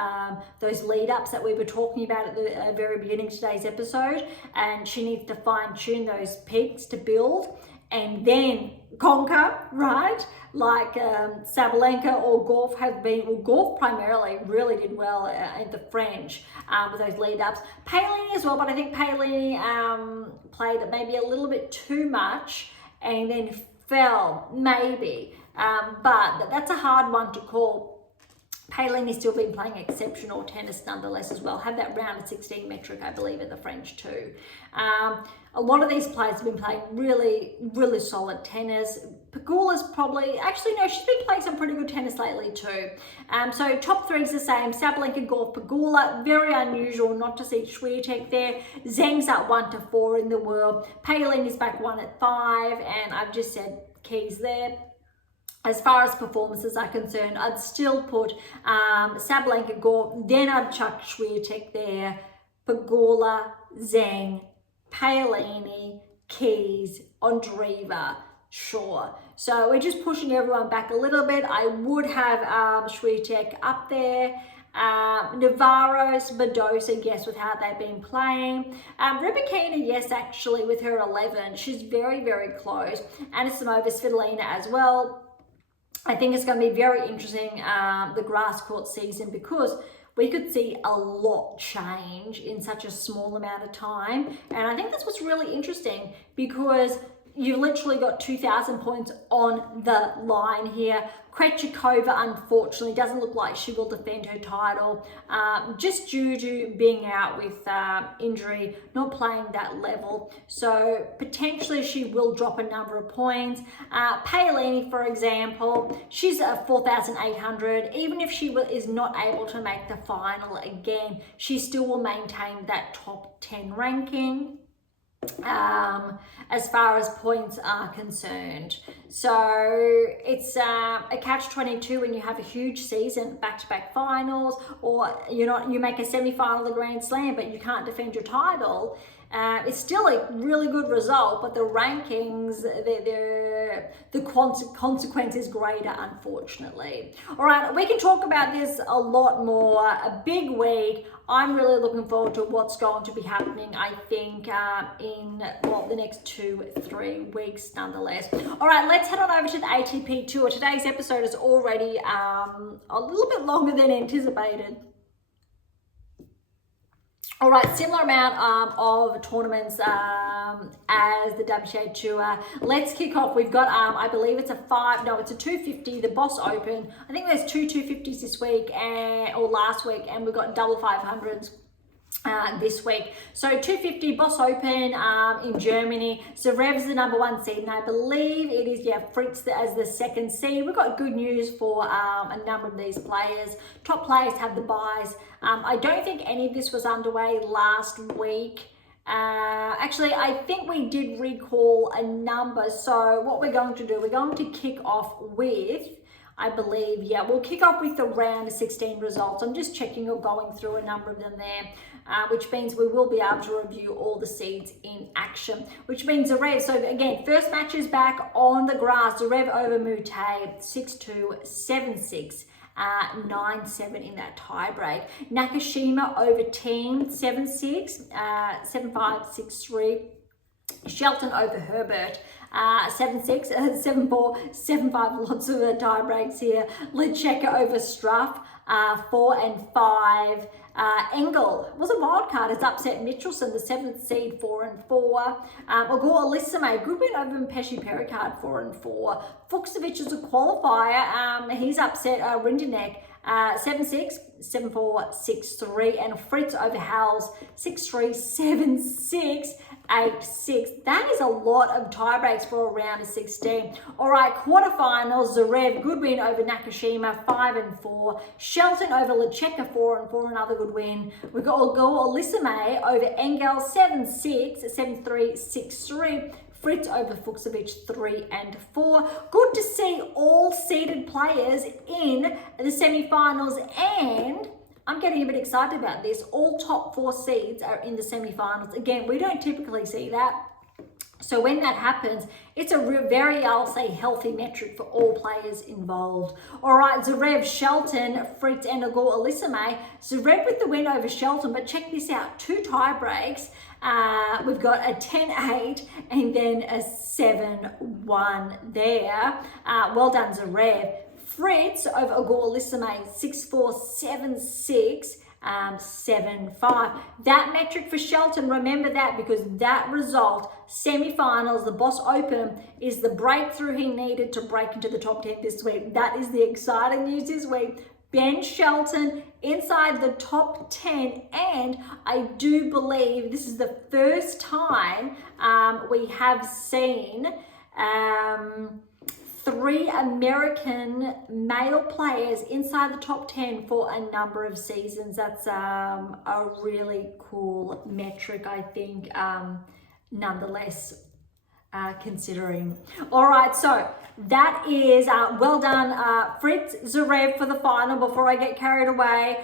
those lead ups that we were talking about at the very beginning of today's episode, and she needs to fine tune those peaks to build and then conquer, right? Like Sabalenka or Gauff have been, well, Gauff primarily really did well at the French with those lead ups. Paolini as well, but I think Paolini played maybe a little bit too much and then fell, maybe. But that's a hard one to call. Paolini's still been playing exceptional tennis nonetheless as well. Had that round of 16 metric, I believe, at the French too. A lot of these players have been playing really, really solid tennis. Pegula's probably, actually no, she's been playing some pretty good tennis lately too. So top 3 is the same. Sabalenka, Gauff, Pegula. Very unusual not to see Swiatek there. Zheng's up 1 to 4 in the world. Paolini's back 1 at 5, and I've just said Keys there. As far as performances are concerned, I'd still put Sabalenka, Gauff, then I'd chuck Swiatek there, Pegula, Zheng, Paolini, Keys, Andreeva, sure. So we're just pushing everyone back a little bit. I would have Swiatek up there. Navarro's, Badosa, yes, with how they've been playing. Rybakina, yes, actually, with her 11. She's very, very close. Anisimova, Svitolina as well. I think it's going to be very interesting, the grass court season, because we could see a lot change in such a small amount of time. And I think that's what's really interesting, because you've literally got 2,000 points on the line here. Krejcikova, unfortunately, doesn't look like she will defend her title, just due to being out with injury, not playing that level. So potentially she will drop a number of points. Paolini, for example, she's at 4,800. Even if she is not able to make the final again, she still will maintain that top 10 ranking. As far as points are concerned. So it's a catch-22 when you have a huge season, back-to-back finals, or you make a semi-final of the Grand Slam but you can't defend your title. It's still a really good result, but the rankings, the consequence is greater, unfortunately. All right, we can talk about this a lot more. A big week. I'm really looking forward to what's going to be happening, I think, in, the next 2-3 weeks, nonetheless. All right, let's head on over to the ATP Tour. Today's episode is already a little bit longer than anticipated. All right, similar amount of tournaments as the WTA Tour. Let's kick off. We've got, I believe it's a 250, the Boss Open. I think there's 2 250s this week or last week, and we've got double 500s. This week. So 250 Boss Open in Germany. Zverev's the number 1 seed, and I believe it is, Fritz as the 2nd seed. We've got good news for a number of these players. Top players have the buys. I don't think any of this was underway last week. Actually, I think we did recall a number. So what we're going to do, we're going to kick off with, I believe, we'll kick off with the round of 16 results. I'm just checking or going through a number of them there, which means we will be able to review all the seeds in action, which means Zverev. So again, first match is back on the grass. Zverev over Mute, 6-2, 7-6. 9-7 in that tiebreak. Nakashima over Team, 7-6, 7-5, 6-3. Shelton over Herbert. 7-6, 7-4, 7-5, lots of tie breaks here. Lecheka over Struff, 4-5. Engel was a wild card, has upset Mitchelson, the 7th seed, 4-4. Agor Elisame, good win over Mpeshi Pericard, 4-4. Fuchsovich is a qualifier, he's upset Rindenek, 7-6, 7-4, 6-3, and Fritz over Howells, 6-3, 7-6, 8-6. That is a lot of tie breaks for a round of 16. All right, quarterfinals, Zverev, good win over Nakashima, 5-4. Shelton over Lecheka, 4-4, another good win. We've got Olisame over Engel, 7-6, 7-3, 6-3. Fritz over Fuchsovich, 3-4. Good to see all seeded players in the semi-finals, and I'm getting a bit excited about this. All top 4 seeds are in the semi-finals. Again, we don't typically see that. So when that happens, it's a very, I'll say, healthy metric for all players involved. All right, Zverev, Shelton, Fritz, and Agor Elisame. Zverev with the win over Shelton, but check this out, 2 tie breaks. We've got a 10-8 and then a 7-1 there. Well done, Zverev. Fritz over Agor Elisame, 6-4, 7-6. 7-5. That metric for Shelton, remember that, because that result, semi-finals, the Boss Open, is the breakthrough he needed to break into the top 10 this week. That is the exciting news this week. Ben Shelton inside the top 10, and I do believe this is the first time we have seen 3 American male players inside the top 10 for a number of seasons. That's a really cool metric, I think, nonetheless, considering. All right, so that is well done, Fritz, Zverev for the final before I get carried away.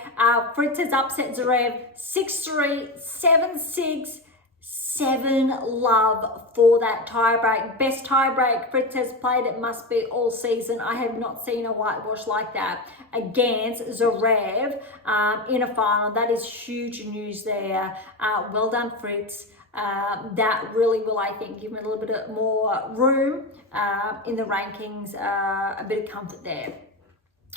Fritz has upset Zverev 6-3, 7-6, 7-love for that tiebreak. Best tiebreak Fritz has played, it must be all season. I have not seen a whitewash like that against Zverev in a final. That is huge news there. Well done, Fritz. That really will, I think, give him a little bit more room in the rankings, a bit of comfort there.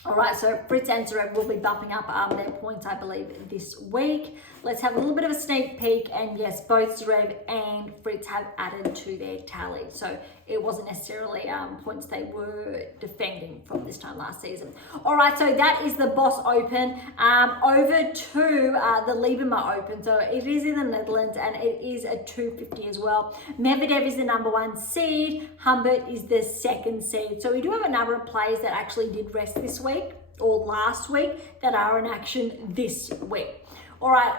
All right, so Fritz and Zverev will be bumping up their points, I believe, this week. Let's have a little bit of a sneak peek, and yes, both Zverev and Fritz have added to their tally. So it wasn't necessarily points they were defending from this time last season. All right, so that is the Boss Open. Over to the Libema Open. So it is in the Netherlands, and it is a 250 as well. Medvedev is the #1 seed. Humbert is the 2nd seed. So we do have a number of players that actually did rest this week or last week that are in action this week. All right,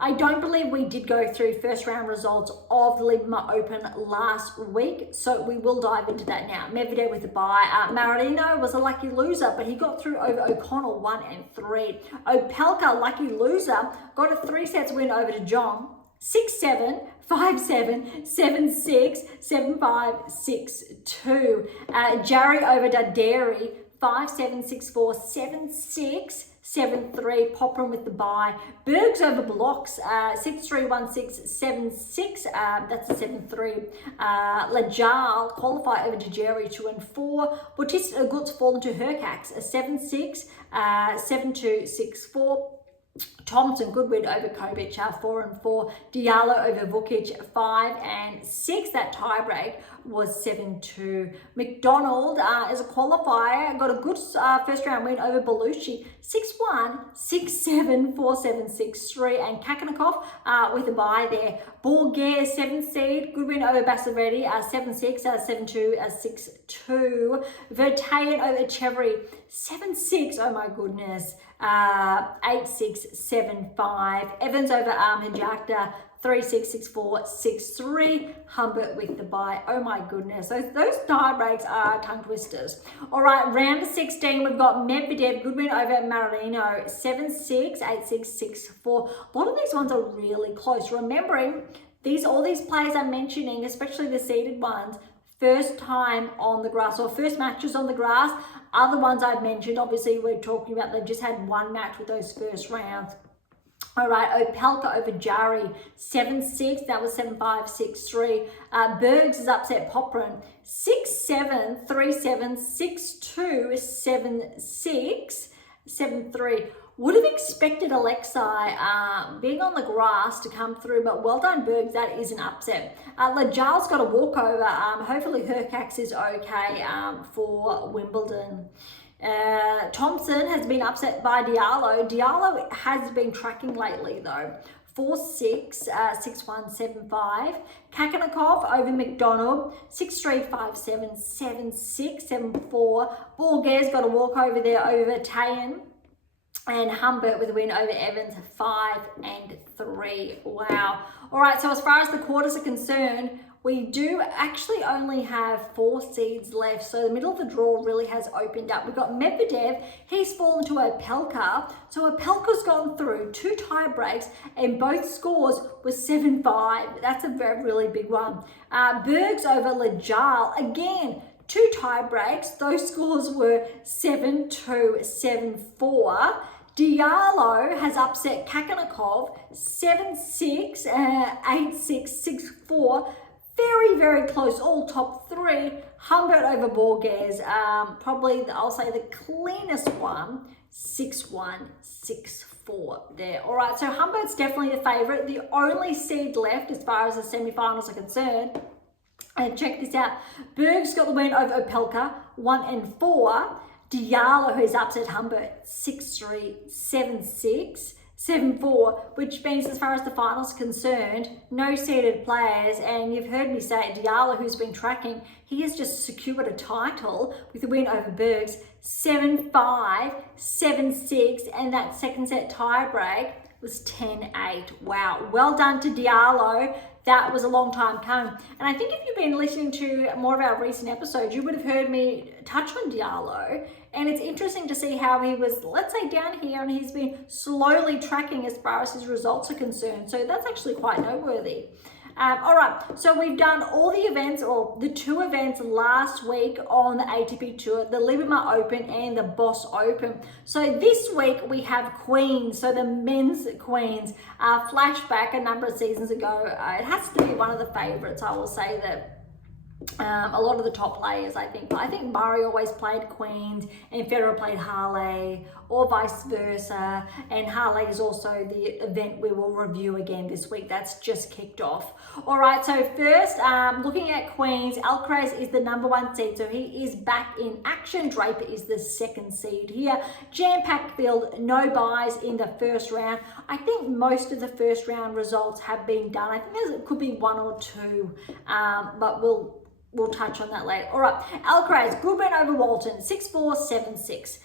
I don't believe we did go through first round results of the Libema Open last week, so we will dive into that now. Medvedev with a bye. Marino was a lucky loser, but he got through over O'Connell 1-3. Opelka, lucky loser, got a 3-set win over De Jong. 6-7, 5-7, 7-6, 7-5, 6-2. Jarry over Daderi, 5-7, 6-4, 7-6. 7-3, Popram with the bye. Berge over Blocks, 6-3, 1-6, 7-6, that's a 7-3. Lajal qualify over Dejeri, 2-4. Bautista Agut fallen to Hercax, a 7-6, 7-2, 6-4. Thompson, good win over Kovic, 4-4. Diallo over Vukic, 5-6. That tiebreak was 7-2. McDonald is a qualifier, got a good first round win over Belushi, 6-1, 6-7, 4-7, 6-3. And Kakanakov with a bye there. Borgere, 7th seed, good win over Basavetti, 7-6, 7-2, 6-2. Vertayen over Echeverry, 7-6, oh my goodness. 8-6, 7-5. Evans over Hijakta, 3-6, 6-4, 6-3. Humbert with the bye. Oh my goodness. Those tie breaks are tongue twisters. All right, round of 16, we've got Medvedev, good win over Marino, 7-6, 8-6, 6-4. A lot of these ones are really close. Remembering, all these players I'm mentioning, especially the seeded ones, first time on the grass or first matches on the grass. Other ones I've mentioned, obviously we're talking about, they've just had one match with those first rounds. All right, Opelka over Jari, 7-6. That was 7-5, 6-3. Berge is upset Poprin, 6-7, 3-7, 6-2, 7-6, 7-3. Would have expected Alexei being on the grass to come through, but well done, Berge. That is an upset. Lajal's got a walkover. Hopefully Hercax is okay for Wimbledon. Thompson has been upset by Diallo. Diallo has been tracking lately though. 4-6, 6-1, 7-5. Kakanakov over McDonald, 6-3, 5-7, 7-6, 7-4. Borges got a walk over there over Tayan. And Humbert with a win over Evans, 5-3. Wow. All right, so as far as the quarters are concerned, we do actually only have 4 seeds left. So the middle of the draw really has opened up. We've got Medvedev. He's fallen to Opelka. So Opelka's gone through 2 tie breaks and both scores were 7-5. That's a really big one. Bergs over Lajal. Again, 2 tie breaks. Those scores were 7-2, 7-4. Diallo has upset Kakanakov 7-6, 8-6, 6-4. Very, very close, all top 3. Humbert over Borges, probably, I'll say the cleanest one, 6-1, 6-4 there. All right, so Humbert's definitely the favourite. The only seed left as far as the semi-finals are concerned. And check this out. Berg's got the win over Opelka, 1-4. Diallo, who's upset Humbert, 6-3, 7-6. 7-4, which means as far as the finals concerned, no seeded players. And you've heard me say Diallo, who's been tracking, he has just secured a title with a win over Bergs, 7-5, 7-6, and that second set tie break was 10-8. Wow, well done to Diallo. That was a long time coming. And I think if you've been listening to more of our recent episodes, you would have heard me touch on Diallo. And it's interesting to see how he was, let's say, down here, and he's been slowly tracking as far as his results are concerned. So that's actually quite noteworthy. All right, so we've done all the events, or the 2 events last week on the ATP Tour, the Libema Open and the Boss Open. So this week we have Queens, so the men's Queens. Flashback a number of seasons ago, it has to be one of the favourites, I will say that. A lot of the top players, I think Murray always played Queens and Federer played Halle, or vice versa. And Halle is also the event we will review again this week. That's just kicked off. All right, so first, looking at Queens, Alcaraz is the #1 seed, so he is back in action. Draper is the 2nd seed here. Jam-packed field, no buys in the first round. I think most of the first round results have been done. I think there could be 1 or 2, but we'll touch on that later. All right, Alcaraz, good win over Walton, 6-4, 7-6.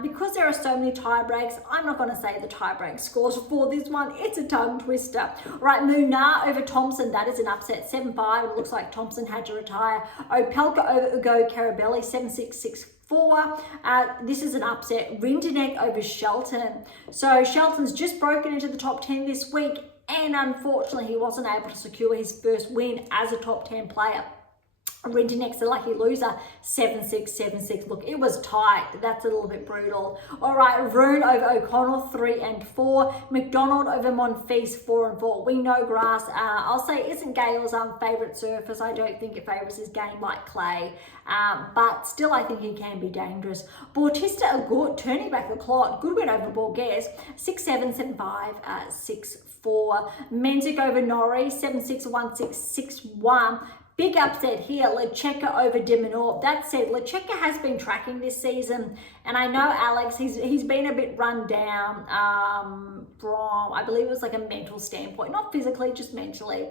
Because there are so many tie breaks, I'm not going to say the tie break scores for this one. It's a tongue twister. All right, Munar over Thompson. That is an upset, 7-5. It looks like Thompson had to retire. Opelka over Ugo Carabelli, 7-6, 6-4. This is an upset. Rinderknech over Shelton. So Shelton's just broken into the top 10 this week, and unfortunately he wasn't able to secure his first win as a top 10 player. Rinderknech's a lucky loser, 7-6, 7-6. Look, it was tight. That's a little bit brutal. All right, Rune over O'Connell, 3-4. McDonald over Monfils, 4-4. We know grass, I'll say, isn't Gale's favourite surface. I don't think it favours his game like clay. But still, I think he can be dangerous. Bautista Agut, turning back the clock. Good win over Borges, 6-7, 7-5, 6-4. Menzies over Norrie, 7-6, 1-6, 6-1. Big upset here, Lecheka over De Minaur. That said, Lecheka has been tracking this season, and I know Alex, he's been a bit run down from, I believe it was like a mental standpoint, not physically, just mentally.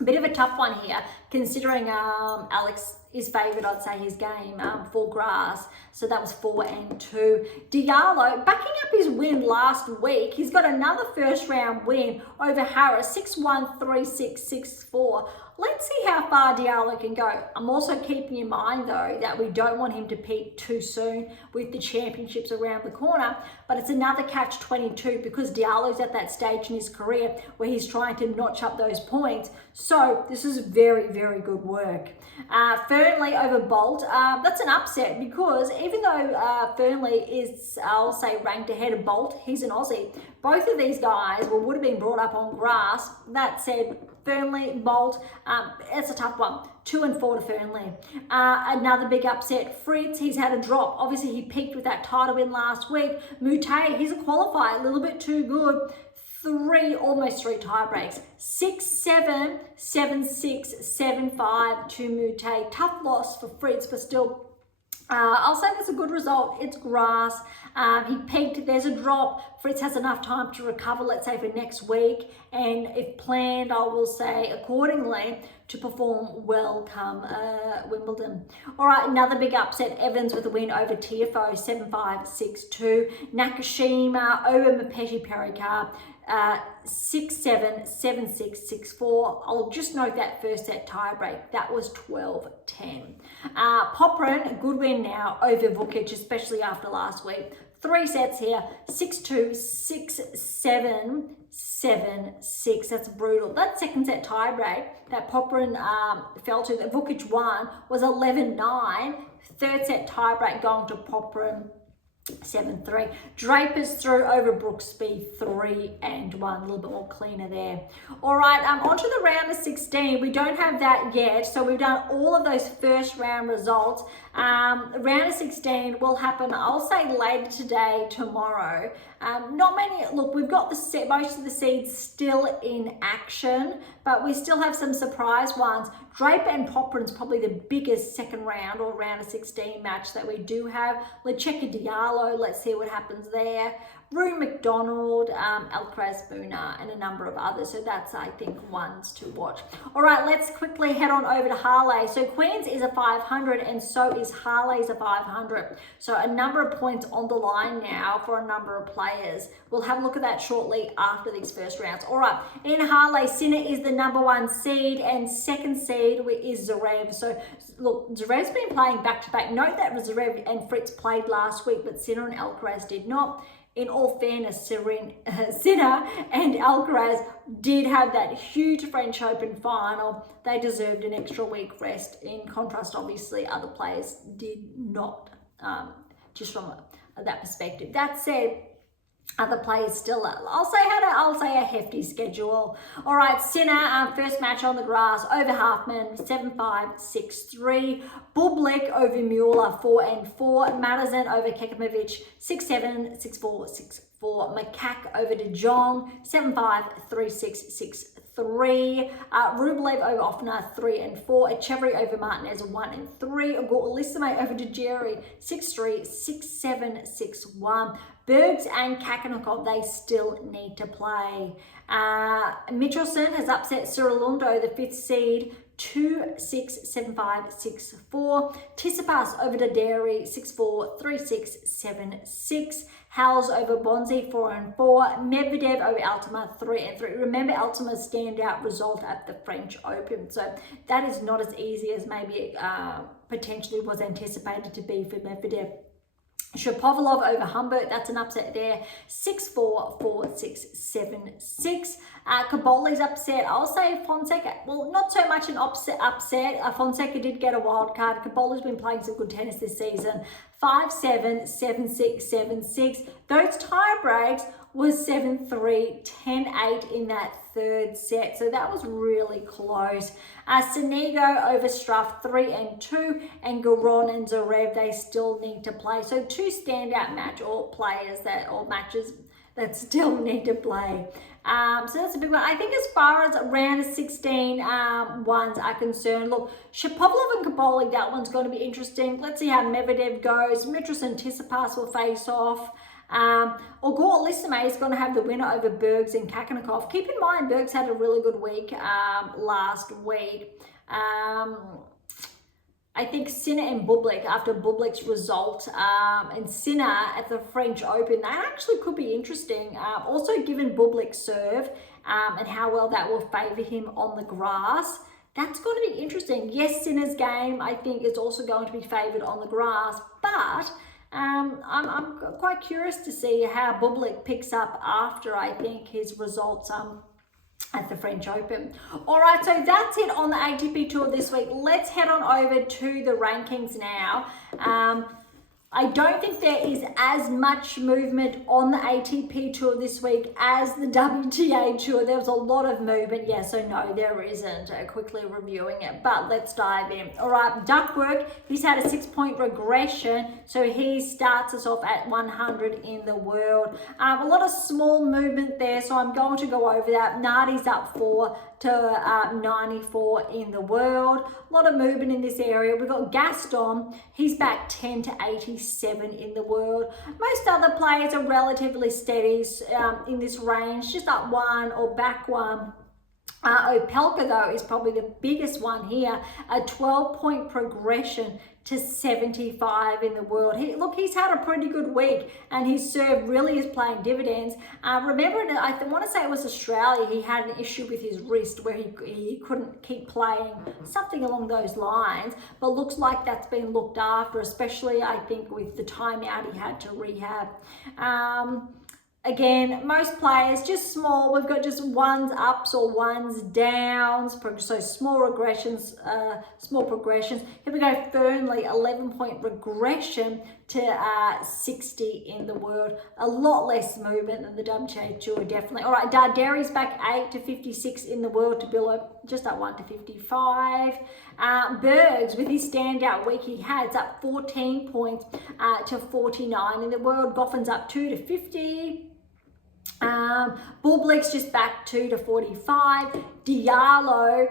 A bit of a tough one here, considering Alex is favoured, I'd say, his game for grass. So that was 4-2. Diallo, backing up his win last week, he's got another first round win over Harris, 6-1, 3-6, 6-4. Let's see how far Diallo can go. I'm also keeping in mind, though, that we don't want him to peak too soon with the championships around the corner. But it's another catch-22 because Diallo's at that stage in his career where he's trying to notch up those points. So this is very, very good work. First Fernley over Bolt. That's an upset because even though Fernley is, I'll say, ranked ahead of Bolt, he's an Aussie. Both of these guys would have been brought up on grass. That said, Fernley, Bolt, it's a tough one. 2-4 to Fernley. Another big upset, Fritz, he's had a drop. Obviously, he peaked with that title win last week. Mute, he's a qualifier, a little bit too good. Almost three tie breaks. 6-7, 7-6, 7-5 to Mute. Tough loss for Fritz, but still, I'll say that's a good result. It's grass. He peaked. There's a drop. Fritz has enough time to recover, let's say, for next week. And if planned, I will say, accordingly, to perform well come Wimbledon. All right, another big upset. Evans with a win over Tiafoe, 7-5, 6-2. Nakashima over Mapetti Perricard. 6-7, 7-6, 6-4. I'll just note that first set tie break. That was 12-10. Poprin, good win now over Vukic, especially after last week. 3 sets here, 6-2, 6-7, 7-6. That's brutal. That second set tie break that Poprin fell to, that Vukic won, was 11-9. Third set tie break going to Poprin, 7-3. Drapers through over Brooksby, 3-1. A little bit more cleaner there. All right, on to the round of 16. We don't have that yet, so we've done all of those first round results. Round of 16 will happen, I'll say, later today, tomorrow. Not many. Look, we've got most of the seeds still in action, but we still have some surprise ones. Draper and Poprin's probably the biggest second round or round of 16 match that we do have. Lecheka Diallo, let's see what happens there. Rue McDonald, Alcaraz Buna, and a number of others. So that's, I think, ones to watch. All right, let's quickly head on over to Halle. So Queen's is a 500 and so is Halle's a 500. So a number of points on the line now for a number of players. We'll have a look at that shortly after these first rounds. All right, in Halle, Sinner is the number 1 seed and second seed is Zverev. So look, Zverev's been playing back-to-back. Note that Zverev and Fritz played last week, but Sinner and Alcaraz did not. In all fairness, Sinner and Alcaraz did have that huge French Open final. They deserved an extra week rest. In contrast, obviously, other players did not, just from that perspective. That said, other players still, I'll say a hefty schedule. All right, Sinner, first match on the grass over Halfman, 7-5, 6-3. Bublik over Mueller, 4-4. Madison over Kekimovic, 6-7, 6-4, 6-4. Macaque over De Jong, 7-5, 3-6, 6-3. Rublev over Offner, 3-4. Echeverry over Martinez, 1-3. Lissame over Dejeri, 6-3, 6-7, 6-1. Berge and Kakanokov, they still need to play. Michelson has upset Cirilundo, the 5th seed, 2-6, 7-5, 6-4. Tsitsipas over Dairy, 6-4, 3-6, 7-6. Howells over Bonzi, 4-4. Medvedev over Altama, 3-3. Remember Altama's standout result at the French Open. So that is not as easy as maybe it potentially was anticipated to be for Medvedev. Shapovalov over Humbert, that's an upset there. 6-4, 4-6, 7-6. Caboli's upset. I'll say Fonseca, well, not so much an upset. Fonseca did get a wild card. Caboli's been playing some good tennis this season. 5-7, 7-6, 7-6. Those tie breaks was 7-3, 10-8 in that third set. So that was really close. Sinigo over Struff, 3-2. And Garon and Zverev, they still need to play. So 2 standout matches that still need to play. So that's a big one. I think as far as round of 16 ones are concerned, look, Shapovalov and Caboli, that one's going to be interesting. Let's see how Medvedev goes. Mitros and Tsitsipas will face off. Ogor Lissame is going to have the winner over Bergs and Kakanokov. Keep in mind, Bergs had a really good week last week. I think Sinner and Bublik, after Bublik's result, and Sinner at the French Open, that actually could be interesting. Also, given Bublik's serve and how well that will favour him on the grass, that's going to be interesting. Yes, Sinner's game, I think, is also going to be favoured on the grass, but I'm quite curious to see how Bublik picks up after, I think, his results at the French Open. All right, so that's it on the ATP Tour this week. Let's head on over to the rankings now. I don't think there is as much movement on the ATP Tour this week as the WTA Tour. There was a lot of movement. Yeah, so no, there isn't. Quickly reviewing it, but let's dive in. All right, Duckworth, he's had a 6-point regression, so he starts us off at 100 in the world. A lot of small movement there, so I'm going to go over that. Nardi's up 4 to 94 in the world. A lot of movement in this area. We've got Gaston, he's back 10 to 87 in the world. Most other players are relatively steady in this range, just up 1 or back 1. Opelka, though, is probably the biggest one here, a 12-point progression to 75 in the world. He's had a pretty good week, and his serve really is playing dividends. Remember, I want to say it was Australia, he had an issue with his wrist where he couldn't keep playing, something along those lines, but looks like that's been looked after, especially, I think, with the timeout he had to rehab. Again, most players just small. We've got just ones ups or ones downs, so small regressions, small progressions. Here we go, Fernley, 11-point regression to 60 in the world. A lot less movement than the WTA Tour, definitely. All right, Darderi's back 8 to 56 in the world to Billow, just up 1 to 55. Berge, with his standout week he had, it's up 14 points to 49 in the world. Goffin's up 2 to 50. Bublik's just back 2 to 45. Diallo,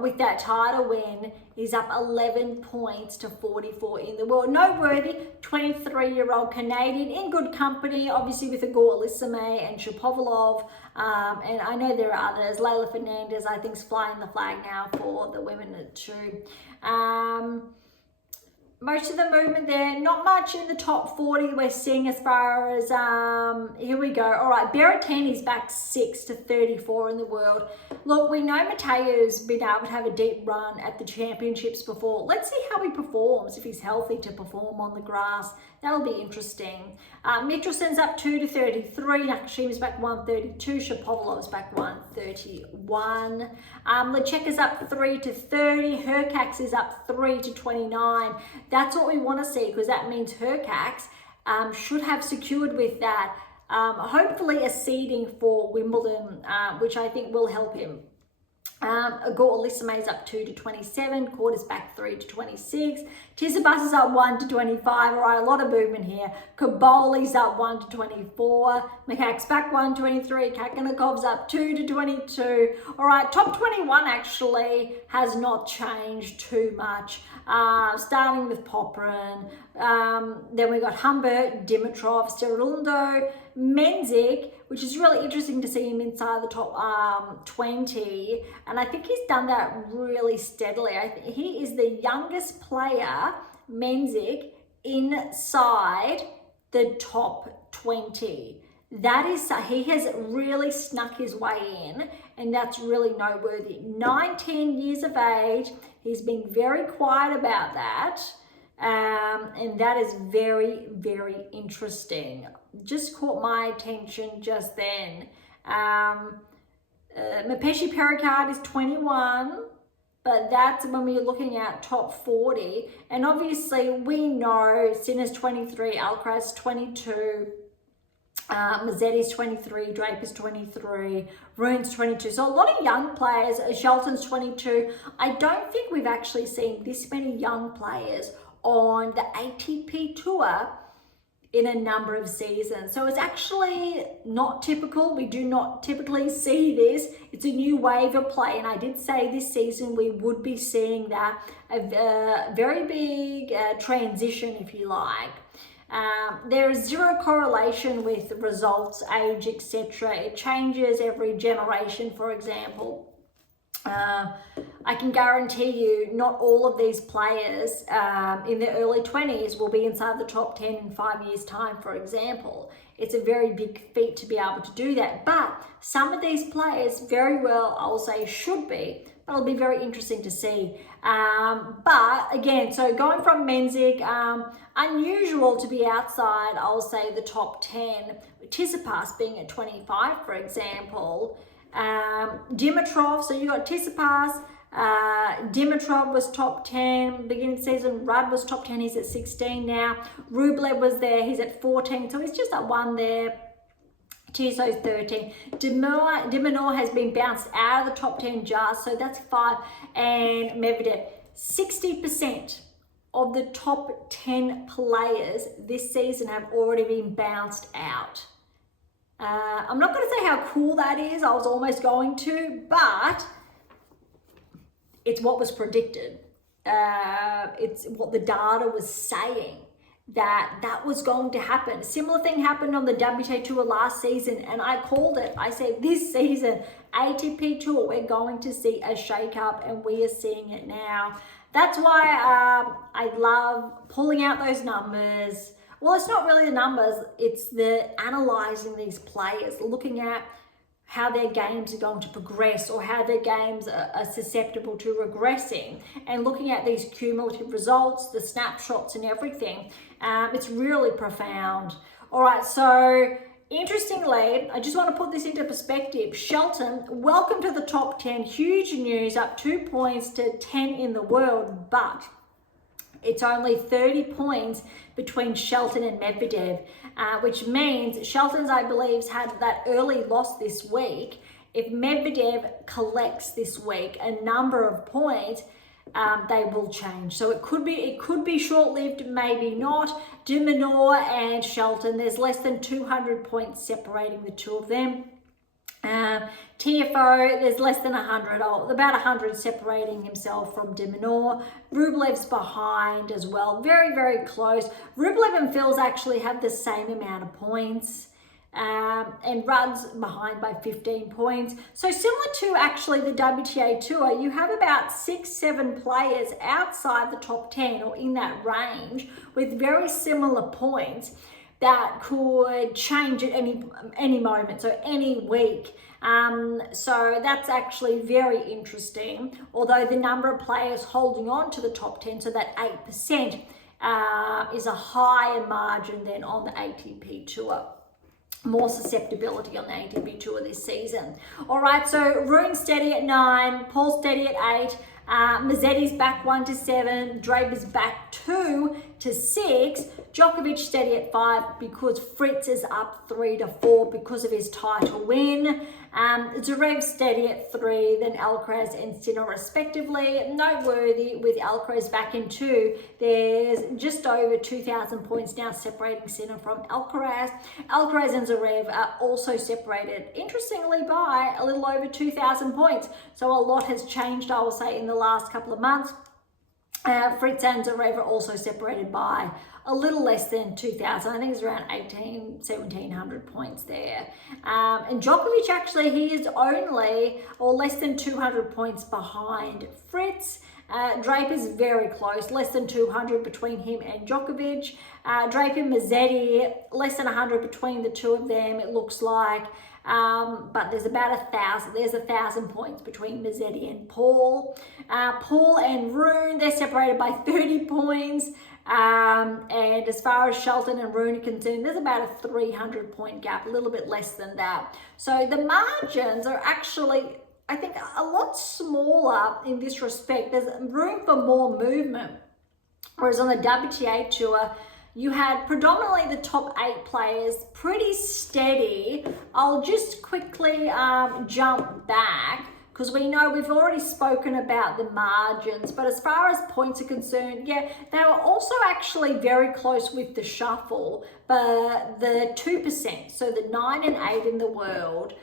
with that title win, is up 11 points to 44 in the world. Noteworthy, 23-year-old Canadian, in good company, obviously with Igor Lissamay and Shapovalov. And I know there are others. Leylah Fernandez, I think, is flying the flag now for the women too. Most of the movement there, not much in the top 40 we're seeing as far as, here we go. All right, Berrettini's back 6 to 34 in the world. Look, we know Mateo's been able to have a deep run at the championships before. Let's see how he performs, if he's healthy to perform on the grass. That'll be interesting. Mitroson's up 2 to 33. Nakashima's back 132. Shapovalov's back 131. Lecheka's up 3 to 30. Hercax is up 3 to 29. That's what we want to see, because that means Hercax should have secured with that hopefully a seeding for Wimbledon, which I think will help him. Igor Lissamay's up 2 to 27. Quarter's back 3 to 26. Tsitsipas is up 1 to 25. All right, a lot of movement here. Kaboli's up 1 to 24. Makak's back 1 to 23. Kakanakov's up 2 to 22. All right, top 21 actually has not changed too much. Starting with Poprin. Then we got Humbert, Dimitrov, Sterilundo, Menzik, which is really interesting to see him inside the top 20. And I think he's done that really steadily. I think he is the youngest player, Menzik, inside the top 20. That is, he has really snuck his way in, and that's really noteworthy. 19 years of age. He's been very quiet about that. And that is very, very interesting. Just caught my attention just then. Mapeshi Pericard is 21, but that's when we're looking at top 40. And obviously we know Sinner's 23, Alcaraz 22, Mazzetti's 23, Draper's 23, Rune's 22. So a lot of young players. Shelton's 22. I don't think we've actually seen this many young players on the ATP Tour in a number of seasons. So it's actually not typical. We do not typically see this. It's a new wave of play, and I did say this season we would be seeing that, a very big transition, if you like. There is zero correlation with results, age, etc. It changes every generation, for example. I can guarantee you not all of these players in their early 20s will be inside the top 10 in 5 years' time, for example. It's a very big feat to be able to do that. But some of these players very well, I'll say, should be. But it'll be very interesting to see. But again, so going from Menzik, unusual to be outside, I'll say, the top 10. Tsitsipas being at 25, for example. Dimitrov, so you got Tsitsipas, Dimitrov was top 10 beginning of the season. Rudd was top 10, he's at 16 now. Rublev was there, he's at 14, so he's just at 1 there. Tissot's 13. De Minaur has been bounced out of the top 10 just, so that's 5. And Medvedev, 60% of the top 10 players this season have already been bounced out. I'm not going to say how cool that is, I was almost going to, but it's what was predicted. It's what the data was saying, that was going to happen. Similar thing happened on the WTA Tour last season, and I called it. I said this season, ATP Tour, we're going to see a shake-up, and we are seeing it now. That's why I love pulling out those numbers. Well, it's not really the numbers, it's the analysing these players, looking at how their games are going to progress or how their games are susceptible to regressing, and looking at these cumulative results, the snapshots and everything. It's really profound. All right, so interestingly, I just want to put this into perspective. Shelton, welcome to the top 10. Huge news, up 2 points to 10 in the world, but it's only 30 points between Shelton and Medvedev, which means Shelton's, I believe, had that early loss this week. If Medvedev collects this week a number of points, they will change. So it could be short-lived, maybe not. De Minaur and Shelton, there's less than 200 points separating the two of them. TFO, there's less than 100, about 100 separating himself from De Minaur. Rublev's behind as well, very, very close. Rublev and Fils actually have the same amount of points. And Rudd's behind by 15 points. So similar to actually the WTA Tour, you have about 6-7 players outside the top 10 or in that range with very similar points that could change at any moment, so any week. So that's actually very interesting, although the number of players holding on to the top 10, so that 8%, is a higher margin than on the ATP Tour. More susceptibility on the ATP Tour this season. All right, so Rune steady at 9, Paul steady at 8, Mazzetti's back 1 to 7, Draper's back 2 to 6, Djokovic steady at 5 because Fritz is up 3 to 4 because of his title win. Zverev steady at 3, then Alcaraz and Sinner respectively. Noteworthy with Alcaraz back in 2, there's just over 2,000 points now separating Sinner from Alcaraz. Alcaraz and Zverev are also separated, interestingly, by a little over 2,000 points. So a lot has changed, I will say, in the last couple of months. Fritz and Zverev are also separated by a little less than 2,000. I think it's around 1,700 points there. And Djokovic, actually, he is only or less than 200 points behind Fritz. Draper's very close, less than 200 between him and Djokovic. Draper, Mazzetti, less than 100 between the two of them, it looks like. But there's about 1,000. There's 1,000 points between Mazzetti and Paul. Paul and Rune, they're separated by 30 points. And as far as Shelton and Rune are concerned, there's about a 300 point gap, a little bit less than that. So the margins are actually, I think, a lot smaller in this respect. There's room for more movement. Whereas on the WTA Tour, you had predominantly the top 8 players pretty steady. I'll just quickly jump back because we know we've already spoken about the margins, but as far as points are concerned, yeah, they were also actually very close with the shuffle, but the 2%, so the 9 and 8 in the world,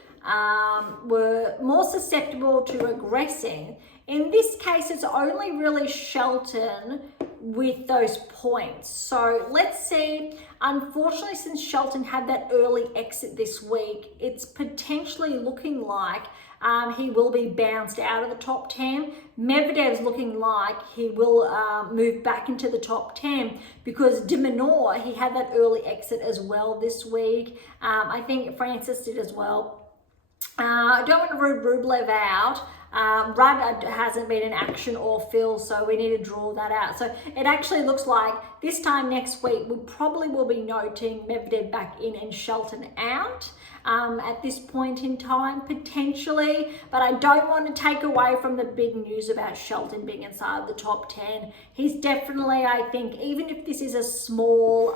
were more susceptible to regressing. In this case, it's only really Shelton with those points. So let's see, unfortunately, since Shelton had that early exit this week, it's potentially looking like he will be bounced out of the top 10. Medvedev's looking like he will move back into the top 10 because De Minaur, he had that early exit as well this week. I think Francis did as well. I don't want to rule Rublev out. Rudd hasn't been in action or Phil, so we need to draw that out. So it actually looks like this time next week we probably will be noting Medvedev back in and Shelton out. At this point in time, potentially, but I don't want to take away from the big news about Shelton being inside the top 10. He's definitely, I think, even if this is a small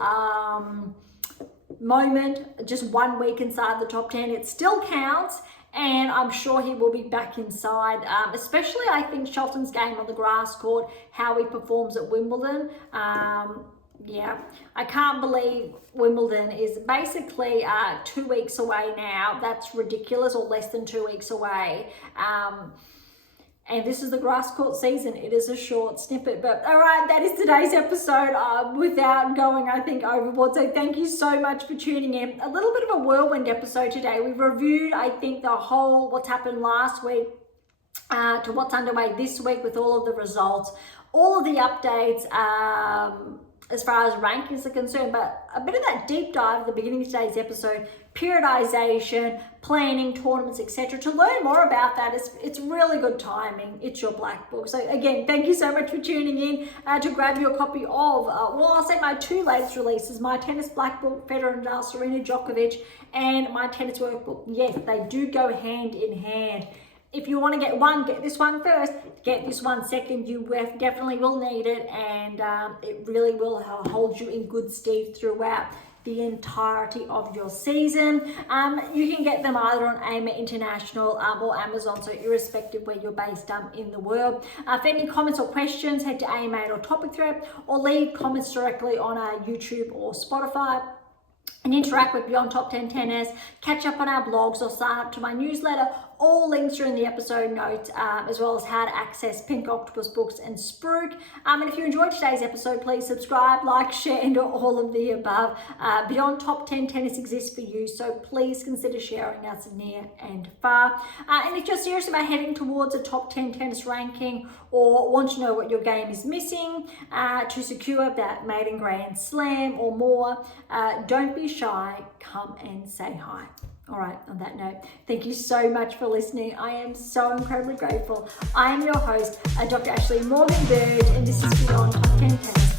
moment, just 1 week inside the top 10, it still counts. And I'm sure he will be back inside, especially I think Shelton's game on the grass court, how he performs at Wimbledon. Yeah, I can't believe Wimbledon is basically 2 weeks away now. That's ridiculous, or less than 2 weeks away. And this is the grass court season. It is a short snippet, but all right, that is today's episode without going, I think, overboard. So thank you so much for tuning in. A little bit of a whirlwind episode today. We've reviewed, I think, the whole, what's happened last week to what's underway this week with all of the results, all of the updates, as far as rankings are concerned, but a bit of that deep dive at the beginning of today's episode, periodization, planning, tournaments, etc. To learn more about that, it's really good timing. It's your black book. So again, thank you so much for tuning in. To grab your copy of, well, I'll say my two latest releases, my tennis black book, Federer, Nadal, Serena, Djokovic, and my tennis workbook. Yes, they do go hand in hand. If you want to get one, get this one first, get this one second. You definitely will need it, and it really will hold you in good stead throughout the entirety of your season. You can get them either on AM8 International or Amazon, so irrespective where you're based in the world. For any comments or questions, head to AM8 or Topic Thread, or leave comments directly on our YouTube or Spotify. And interact with Beyond Top 10 Tennis, catch up on our blogs, or sign up to my newsletter. All links are in the episode notes, as well as how to access Pink Octopus books and Spruik. And if you enjoyed today's episode, please subscribe, like, share, and all of the above. Beyond Top 10 Tennis exists for you, so please consider sharing us near and far. And if you're serious about heading towards a top 10 tennis ranking, or want to know what your game is missing to secure that maiden Grand Slam or more, don't be shy, come and say hi. All right, on that note, thank you so much for listening. I am so incredibly grateful. I am your host, Dr. Ashley Morgan Berge, and this is Beyond Top 10 Tennis.